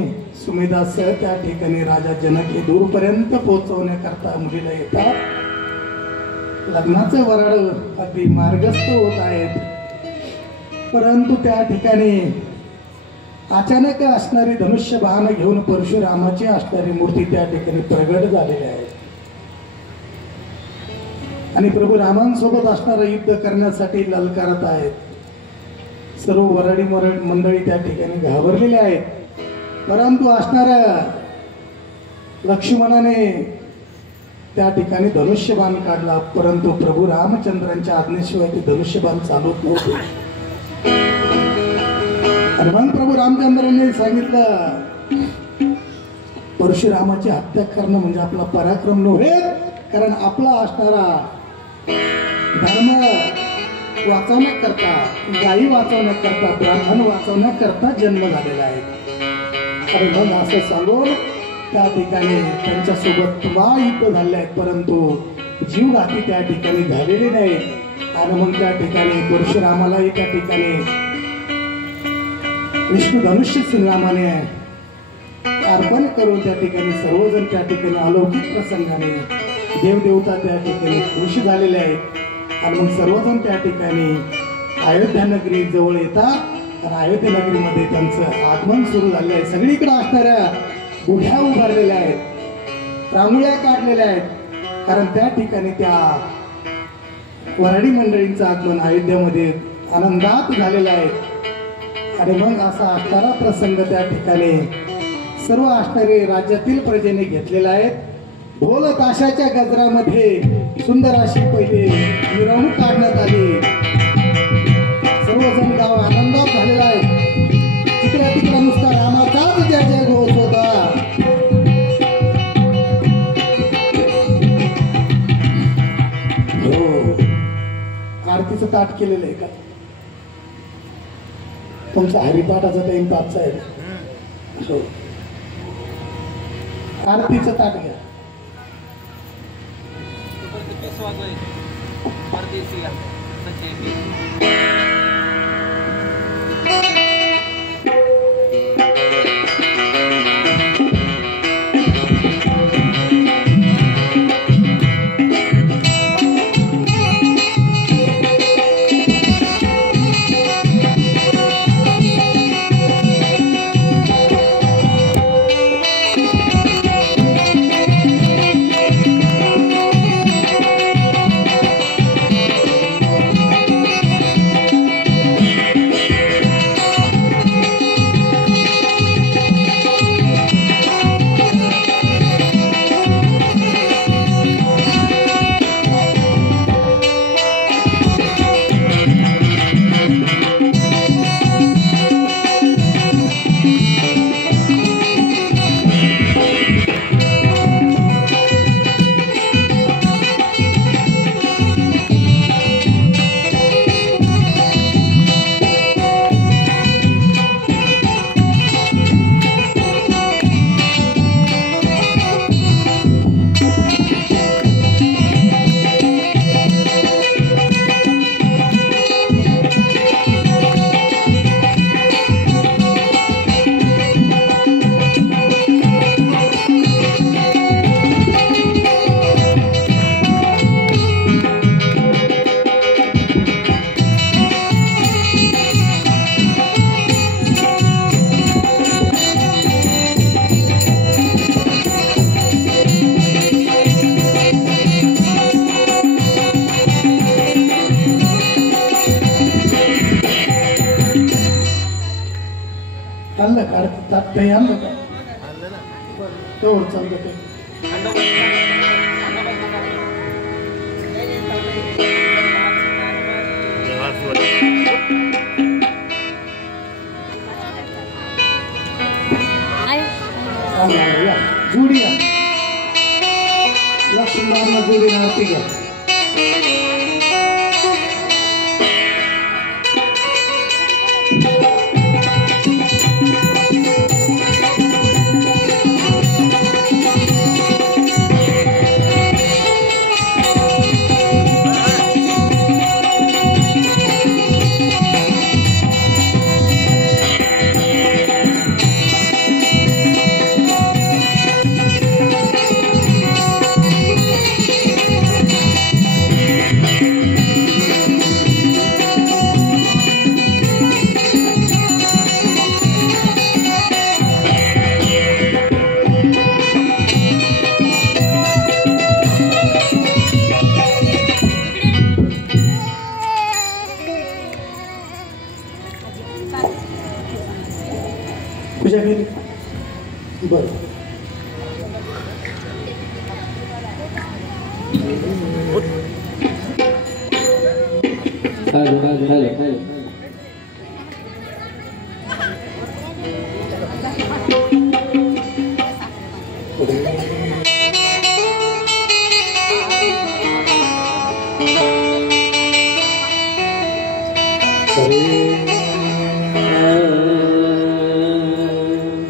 सुमेधासह त्या ठिकाणी राजा जनक हे दूरपर्यंत पोहोचवण्याकरता मुलीला येतात. लग्नाचं वराड अगदी मार्गस्थ होत आहेत, परंतु त्या ठिकाणी अचानक असणारी धनुष्य बाण घेऊन परशुरामाची असणारी मूर्ती त्या ठिकाणी प्रगट झालेली आहे आणि प्रभू रामांसोबत असणारं युद्ध करण्यासाठी ललकारत आहेत. सर्व वराडी मंडळी त्या ठिकाणी घाबरलेले आहेत, परंतु असणाऱ्या लक्ष्मणाने त्या ठिकाणी धनुष्यबाण काढला, परंतु प्रभू रामचंद्रांच्या आज्ञेशिवाय ते धनुष्यबाण चालवत नव्हते. आणि मग प्रभू रामचंद्रांनी सांगितलं परशुरामाची हत्या करणं म्हणजे आपला पराक्रम नव्हे, कारण आपला असणारा धर्म वाचवण्याकरता, गायी वाचवण्याकरता, ब्राह्मण वाचवण्याकरता जन्म झालेला आहे. आणि मग असं सांगून त्या ठिकाणी त्यांच्यासोबत युद्ध झाले आहेत, परंतु जीवघाती त्या ठिकाणी झालेले नाही. आणि मग त्या ठिकाणी परशुरामालाही त्या ठिकाणी विष्णू धनुष्य श्रीरामाने अर्पण करून त्या ठिकाणी सर्वजण त्या ठिकाणी अलौकिक प्रसंगाने देवदेवता त्या ठिकाणी खुश झालेले आहेत. आणि मग सर्वजण त्या ठिकाणी अयोध्या नगरी जवळ येतात आणि अयोध्या नगरीमध्ये त्यांचं आगमन सुरू झाले आहे. सगळीकडे असणाऱ्या गुढ्या उभारलेल्या आहेत, रांगोळ्या काढलेल्या आहेत, कारण त्या ठिकाणी त्या वराडी मंडळींचं आगमन अयोध्यामध्ये आनंदात झालेलं आहे. आणि मग असा असणारा प्रसंग त्या ठिकाणी सर्व असणारे राज्यातील प्रजेने घेतलेला आहे. ढोल ताशाच्या गजरामध्ये सुंदर अशी पहिले मिरवणूक काढण्यात आली. सर्वजण गाव आनंदात झालेला आहे. तिकडे तिकडे नुसता रामाचाच जय जय घोष होता. हो, आरतीचं ताट केलेलं आहे का तुमचा? हरिपाठाचा टाइम 5चा आहे. हो, आरतीचं ताट घ्या. काही आणलं का? तेवढं चालतं काही. जुडी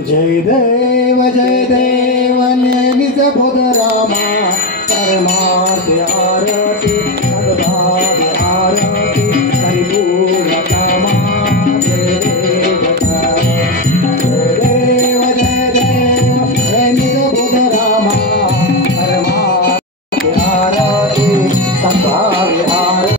जय देव जय देव